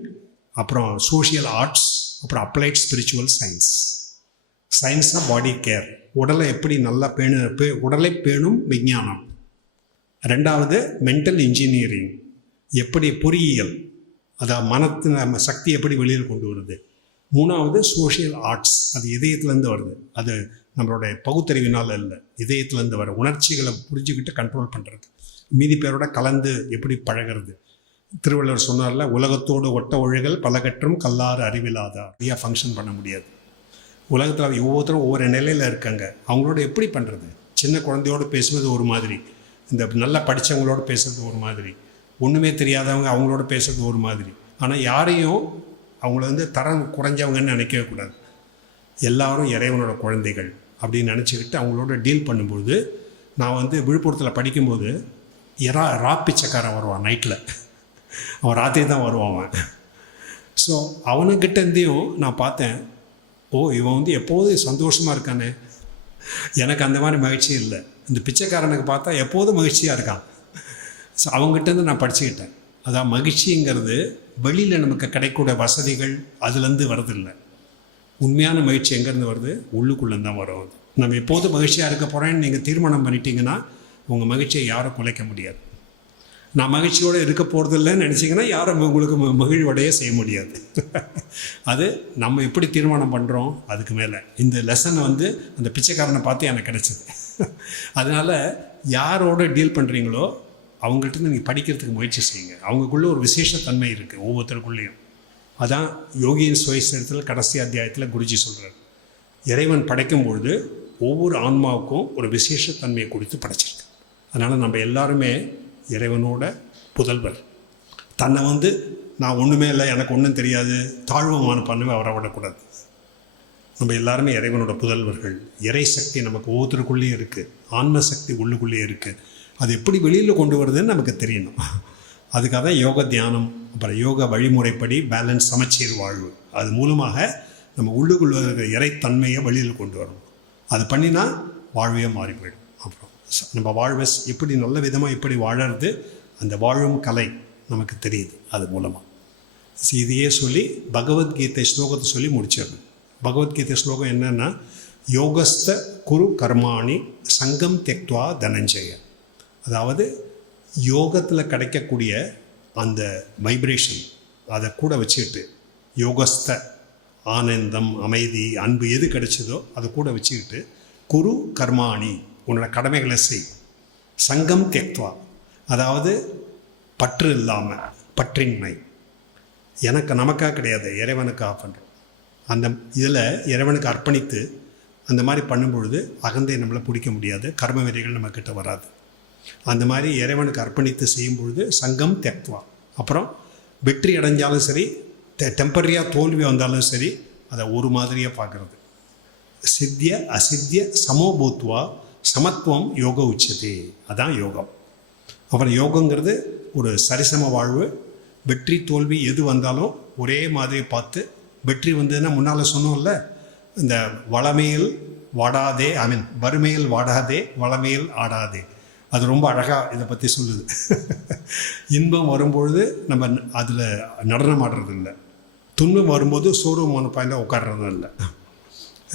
அப்புறம் சோஷியல் ஆர்ட்ஸ், அப்புறம் applied spiritual science. Science of body care, உடலை எப்படி நல்லா உடலை பேணும் விஞ்ஞானம். 2வது மென்டல் இன்ஜினியரிங், எப்படி பொறியியல், அதாவது மனத்தின் நம்ம சக்தி எப்படி வெளியில் கொண்டு வருது. மூணாவது சோஷியல் ஆர்ட்ஸ். அது இதயத்துலேருந்து வருது. அது நம்மளுடைய பகுத்தறிவினால் இல்லை, இதயத்துலேருந்து வர உணர்ச்சிகளை புரிஞ்சுக்கிட்டு கண்ட்ரோல் பண்ணுறது, மீதி பேரோட கலந்து எப்படி பழகிறது. திருவள்ளுவர் சொன்னார்ல, உலகத்தோடு ஒட்ட ஒழுகல் பலகற்றும் கல்லாறு அறிவில்லாதார். ஃப்ரீயாக ஃபங்க்ஷன் பண்ண முடியாது. உலகத்தில் ஒவ்வொருத்தரும் ஒவ்வொரு நிலையில் இருக்காங்க. அவங்களோட எப்படி பண்ணுறது? சின்ன குழந்தையோடு பேசுவது ஒரு மாதிரி, இந்த நல்லா படித்தவங்களோட பேசுறது ஒரு மாதிரி, ஒன்றுமே தெரியாதவங்க அவங்களோட பேசுறது ஒரு மாதிரி. ஆனால் யாரையும் அவங்கள வந்து தரம் குறைஞ்சவங்கன்னு நினைக்கவே கூடாது. எல்லாரும் இறைவனோட குழந்தைகள் அப்படின்னு நினச்சிக்கிட்டு அவங்களோட டீல் பண்ணும்போது, நான் வந்து விழுப்புரத்தில் படிக்கும்போது ரா பிச்சைக்காரன் வருவான் நைட்டில். அவன் ராத்திரி தான் வருவான் அவன். ஸோ அவனுக்கிட்டேருந்தையும் நான் பார்த்தேன், ஓ இவன் வந்து எப்போதும் சந்தோஷமாக இருக்கானே, எனக்கு அந்த மாதிரி மகிழ்ச்சி இல்லை. இந்த பிச்சைக்காரனுக்கு பார்த்தா எப்போதும் மகிழ்ச்சியாக இருக்கான். ஸோ அவங்ககிட்டேருந்து நான் படிச்சுக்கிட்டேன். அதான் மகிழ்ச்சிங்கிறது வெளியில் நமக்கு கிடைக்கூட வசதிகள் அதுலேருந்து வரதில்லை. உண்மையான மகிழ்ச்சி எங்கேருந்து வருது? உள்ளுக்குள்ளேருந்து தான் வரும். நம்ம எப்போதும் மகிழ்ச்சியாக இருக்க போகிறேன்னு நீங்கள் தீர்மானம் பண்ணிட்டீங்கன்னா உங்கள் மகிழ்ச்சியை யாரும் குலைக்க முடியாது. நான் மகிழ்ச்சியோடு இருக்க போகிறதில்லைன்னு நினச்சிங்கன்னா யாரும் உங்களுக்கு மகிழ்வடைய செய்ய முடியாது. அது நம்ம எப்படி தீர்மானம் பண்ணுறோம் அதுக்கு மேலே. இந்த லெசன் வந்து அந்த பிச்சைக்காரனை பார்த்து எனக்கு கிடைச்சிது. அதனால் யாரோட டீல் பண்ணுறீங்களோ அவங்கள்ட்ட நீங்கள் படிக்கிறதுக்கு முயற்சி செய்யுங்க. அவங்களுக்குள்ளே ஒரு விசேஷத்தன்மை இருக்குது ஒவ்வொருத்தருக்குள்ளேயும். அதான் யோகியின் சுயசரித்தில் கடைசி அத்தியாயத்தில் குருஜி சொல்கிறார், இறைவன் படைக்கும்பொழுது ஒவ்வொரு ஆன்மாவுக்கும் ஒரு விசேஷத்தன்மையை கொடுத்து படைச்சிருக்கு. அதனால் நம்ம எல்லாருமே இறைவனோட புதல்வர். தன்னை வந்து நான் ஒன்றுமே இல்லை, எனக்கு ஒன்றும் தெரியாது, தாழ்வுமான பண்ணவே அவரை விடக்கூடாது. நம்ம எல்லாருமே இறைவனோட புதல்வர்கள். இறை சக்தி நமக்கு ஒவ்வொருத்தருக்குள்ளேயும் இருக்குது, ஆன்ம சக்தி உள்ளுக்குள்ளேயே இருக்குது. அது எப்படி வெளியில் கொண்டு வருதுன்னு நமக்கு தெரியணும். அதுக்காக தான் யோக தியானம், அப்புறம் யோக வழிமுறைப்படி பேலன்ஸ் சமச்சீர் வாழ்வு, அது மூலமாக நம்ம உள்ளுக்குள்ள இருக்கிற இறைத்தன்மையை வெளியில் கொண்டு வரணும். அது பண்ணினா வாழ்வையே மாறி போயிடும். அப்புறம் நம்ம வாழ்வை எப்படி நல்ல விதமாக எப்படி வாழறது, அந்த வாழும் கலை நமக்கு தெரியுது அது மூலமாக. இதையே சொல்லி பகவத்கீதை ஸ்லோகத்தை சொல்லி முடிச்சிடணும். பகவத்கீதை ஸ்லோகம் என்னென்னா, யோகஸ்த குரு கர்மாணி சங்கம் தெக்துவா தனஞ்சய. அதாவது யோகத்தில் கிடைக்கக்கூடிய அந்த வைப்ரேஷன் அதை கூட வச்சுக்கிட்டு, யோகஸ்த ஆனந்தம், அமைதி, அன்பு எது கிடைச்சதோ அதை கூட வச்சுக்கிட்டு, குரு கர்மாணி உன்னோட கடமைகளை செய். சங்கம் தெக்துவா, அதாவது பற்று இல்லாமல், பற்றின்மை. நமக்காக கிடையாது, இறைவனுக்காக பண்ணுறோம். அந்த இதில் இறைவனுக்கு அர்ப்பணித்து அந்த மாதிரி பண்ணும்பொழுது அகந்தை நம்மளை பிடிக்க முடியாது, கர்ம விதைகள் நம்மக்கிட்ட வராது. அந்த மாதிரி இறைவனுக்கு அர்ப்பணித்து செய்யும்பொழுது சங்கம் தெக்துவா. அப்புறம் வெற்றி அடைஞ்சாலும் சரி, டெம்பரரியாக தோல்வி வந்தாலும் சரி, அதை ஒரு மாதிரியாக பார்க்குறது. சித்திய அசித்திய சமோபூத்வா சமத்துவம் யோக உச்சதே, அதான் யோகம். அப்புறம் யோகங்கிறது ஒரு சரிசம வாழ்வு. வெற்றி தோல்வி எது வந்தாலும் ஒரே மாதிரி பார்த்து, வெற்றி வந்ததுன்னா முன்னால் சொன்னோம்ல, இந்த வளமையில் வாடாதே, வறுமையில் வாடாதே, வளமையில் ஆடாதே, அது ரொம்ப அழகாக இதை பற்றி சொல்லுது. இன்பம் வரும்பொழுது நம்ம அதில் நடனம் ஆடுறது இல்லை, துன்பம் வரும்போது சோர்வமான பாயிண்டில் உட்காடுறதும் இல்லை.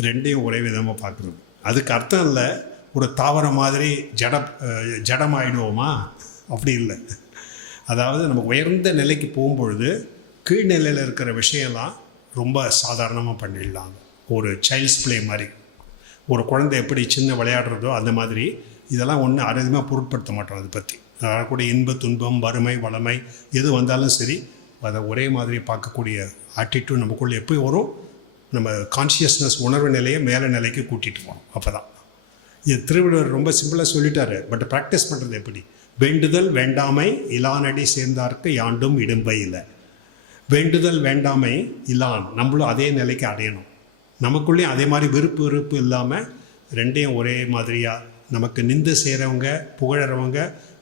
ரெண்டையும் ஒரே விதமாக பார்க்குறது. அதுக்கு அர்த்தம் இல்லை ஒரு தாவரம் மாதிரி ஜடமாயிடுவோமா, அப்படி இல்லை. அதாவது நம்ம உயர்ந்த நிலைக்கு போகும்பொழுது கீழ்நிலையில் இருக்கிற விஷயம்லாம் ரொம்ப சாதாரணமாக பண்ணிடலாங்க. ஒரு சைல்ட்ஸ் பிளே மாதிரி, ஒரு குழந்தை எப்படி சின்ன விளையாடுறதோ அந்த மாதிரி இதெல்லாம் ஒன்று அதிகமாக பொருட்படுத்த மாட்டோம். அதை பற்றி வரக்கூடிய இன்ப துன்பம், வறுமை வளமை எது வந்தாலும் சரி, அதை ஒரே மாதிரி பார்க்கக்கூடிய ஆட்டிடியூட் நமக்குள்ளே எப்போ வரும், நம்ம கான்ஷியஸ்னஸ் உணர்வு நிலையை மேலே நிலைக்கு கூட்டிகிட்டு போகணும். அப்போ தான் இது திருவள்ளுவர் ரொம்ப சிம்பிளாக சொல்லிட்டாரு. பட் ப்ராக்டிஸ் பண்ணுறது எப்படி? வேண்டுதல் வேண்டாமை இலானடி சேர்ந்தார்க்கு யாண்டும் இடும்பை இல்லை. வேண்டுதல் வேண்டாமை இலான், நம்மளும் அதே நிலைக்கு அடையணும். நமக்குள்ளேயும் அதே மாதிரி வெறுப்பு இல்லாமல் ரெண்டையும் ஒரே மாதிரியாக, நமக்கு நிந்து செய்கிறவங்க புகழறவங்க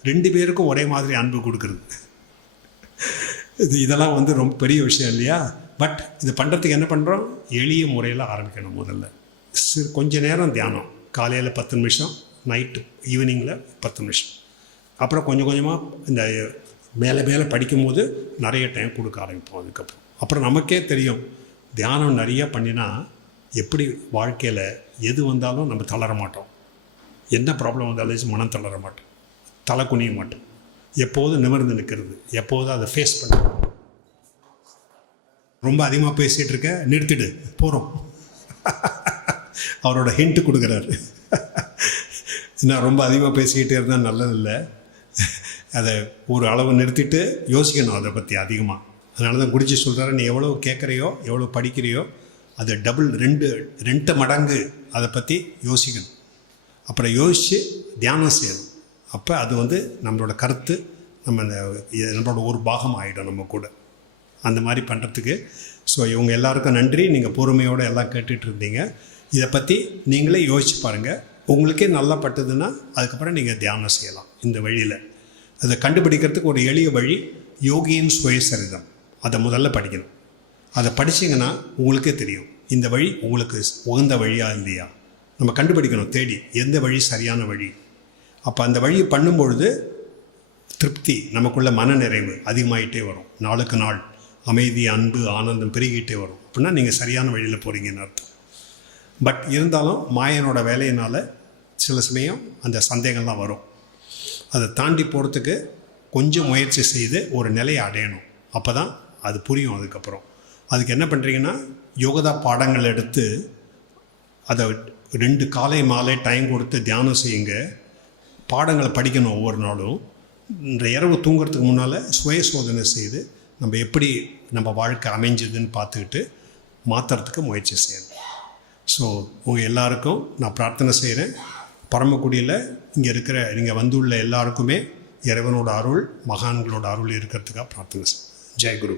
ரெண்டு பேருக்கும் ஒரே மாதிரி அன்பு கொடுக்குறது. இதெல்லாம் வந்து ரொம்ப பெரிய விஷயம் இல்லையா? பட் இது பண்ணுறதுக்கு என்ன பண்ணுறோம்? எளிய முறையில் ஆரம்பிக்கணும். முதல்ல கொஞ்ச நேரம் தியானம், காலையில் 10 நிமிஷம், நைட்டு ஈவினிங்கில் 10 நிமிஷம். அப்புறம் கொஞ்சம் கொஞ்சமாக இந்த மேலே படிக்கும்போது நிறைய டைம் கொடுக்க ஆரம்பிப்போம். அப்புறம் நமக்கே தெரியும், தியானம் நிறைய பண்ணினா எப்படி வாழ்க்கையில் எது வந்தாலும் நம்ம தளர மாட்டோம். என்ன ப்ராப்ளம் வந்தாலும் மனம் தளர மாட்டோம், தலை குனிய மாட்டோம். எப்போதும் நிமிர்ந்து நிற்கிறது, எப்போதும் அதை ஃபேஸ் பண்ணுறோம். ரொம்ப அதிகமாக பேசிகிட்டு இருக்க, நிறுத்திடு, போகிறோம். அவரோட ஹிண்ட்டு கொடுக்குறாரு. நான் ரொம்ப அதிகமாக பேசிக்கிட்டே இருந்தால் நல்லதில்லை, அதை ஒரு அளவு நிறுத்திட்டு யோசிக்கணும் அதை பற்றி அதிகமாக. அதனால தான் குருஜி சொல்கிறாரு, நீ எவ்வளோ கேட்குறியோ எவ்வளோ படிக்கிறியோ அதை டபுள் 2 மடங்கு அதை பற்றி யோசிக்கணும். அப்புறம் யோசித்து தியானம் செய்யணும். அப்போ அது வந்து நம்மளோட கருத்து நம்மளோட ஒரு பாகம் ஆகிடும் நம்ம கூட. அந்த மாதிரி பண்ணுறதுக்கு ஸோ இவங்க எல்லாருக்கும் நன்றி. நீங்கள் பொறுமையோடு எல்லாம் கேட்டுட்டு இருந்தீங்க. இதை பற்றி நீங்களே யோசிச்சு பாருங்கள். உங்களுக்கே நல்லா பட்டதுன்னா அதுக்கப்புறம் நீங்கள் தியானம் செய்யலாம். இந்த வழியில் அதை கண்டுபிடிக்கிறதுக்கு ஒரு எளிய வழி யோகியின் சுயசரிதம். அதை முதல்ல படிக்கணும். அதை படிச்சிங்கன்னா உங்களுக்கே தெரியும் இந்த வழி உங்களுக்கு உகந்த வழியா இல்லையா. நம்ம கண்டுபிடிக்கணும் தேடி எந்த வழி சரியான வழி. அப்போ அந்த வழியை பண்ணும்பொழுது திருப்தி, நமக்குள்ள மன நிறைவு அதிகமாகிட்டே வரும். நாளுக்கு நாள் அமைதி, அன்பு, ஆனந்தம் பெருகிட்டே வரும். அப்படின்னா நீங்கள் சரியான வழியில் போகிறீங்கன்னு அர்த்தம். பட் இருந்தாலும் மாயனோட வேலையினால் சில சமயம் அந்த சந்தேகம்லாம் வரும். அதை தாண்டி போகிறதுக்கு கொஞ்சம் முயற்சி செய்து ஒரு நிலையை அடையணும். அப்போ தான் அது புரியும். அதுக்கு என்ன பண்ணுறீங்கன்னா, யோகதா பாடங்கள் எடுத்து அதை 2 காலை மாலை டைம் கொடுத்து தியானம் செய்யுங்க. பாடங்களை படிக்கணும் ஒவ்வொரு நாளும். இந்த இரவு தூங்குறதுக்கு முன்னால் சுய சோதனை செய்து நம்ம எப்படி நம்ம வாழ்க்கை அமைஞ்சதுன்னு பார்த்துக்கிட்டு மாற்றுறதுக்கு முயற்சி செய்யணும். ஸோ உங்கள் எல்லாருக்கும் நான் பிரார்த்தனை செய்கிறேன். பரமக்குடியில் இங்கே வந்துள்ள எல்லாருக்குமே இறைவனோட அருள், மகான்களோட அருள் இருக்கிறதுக்காக பிரார்த்தனை செய்கிறேன். ஜெய் குரு.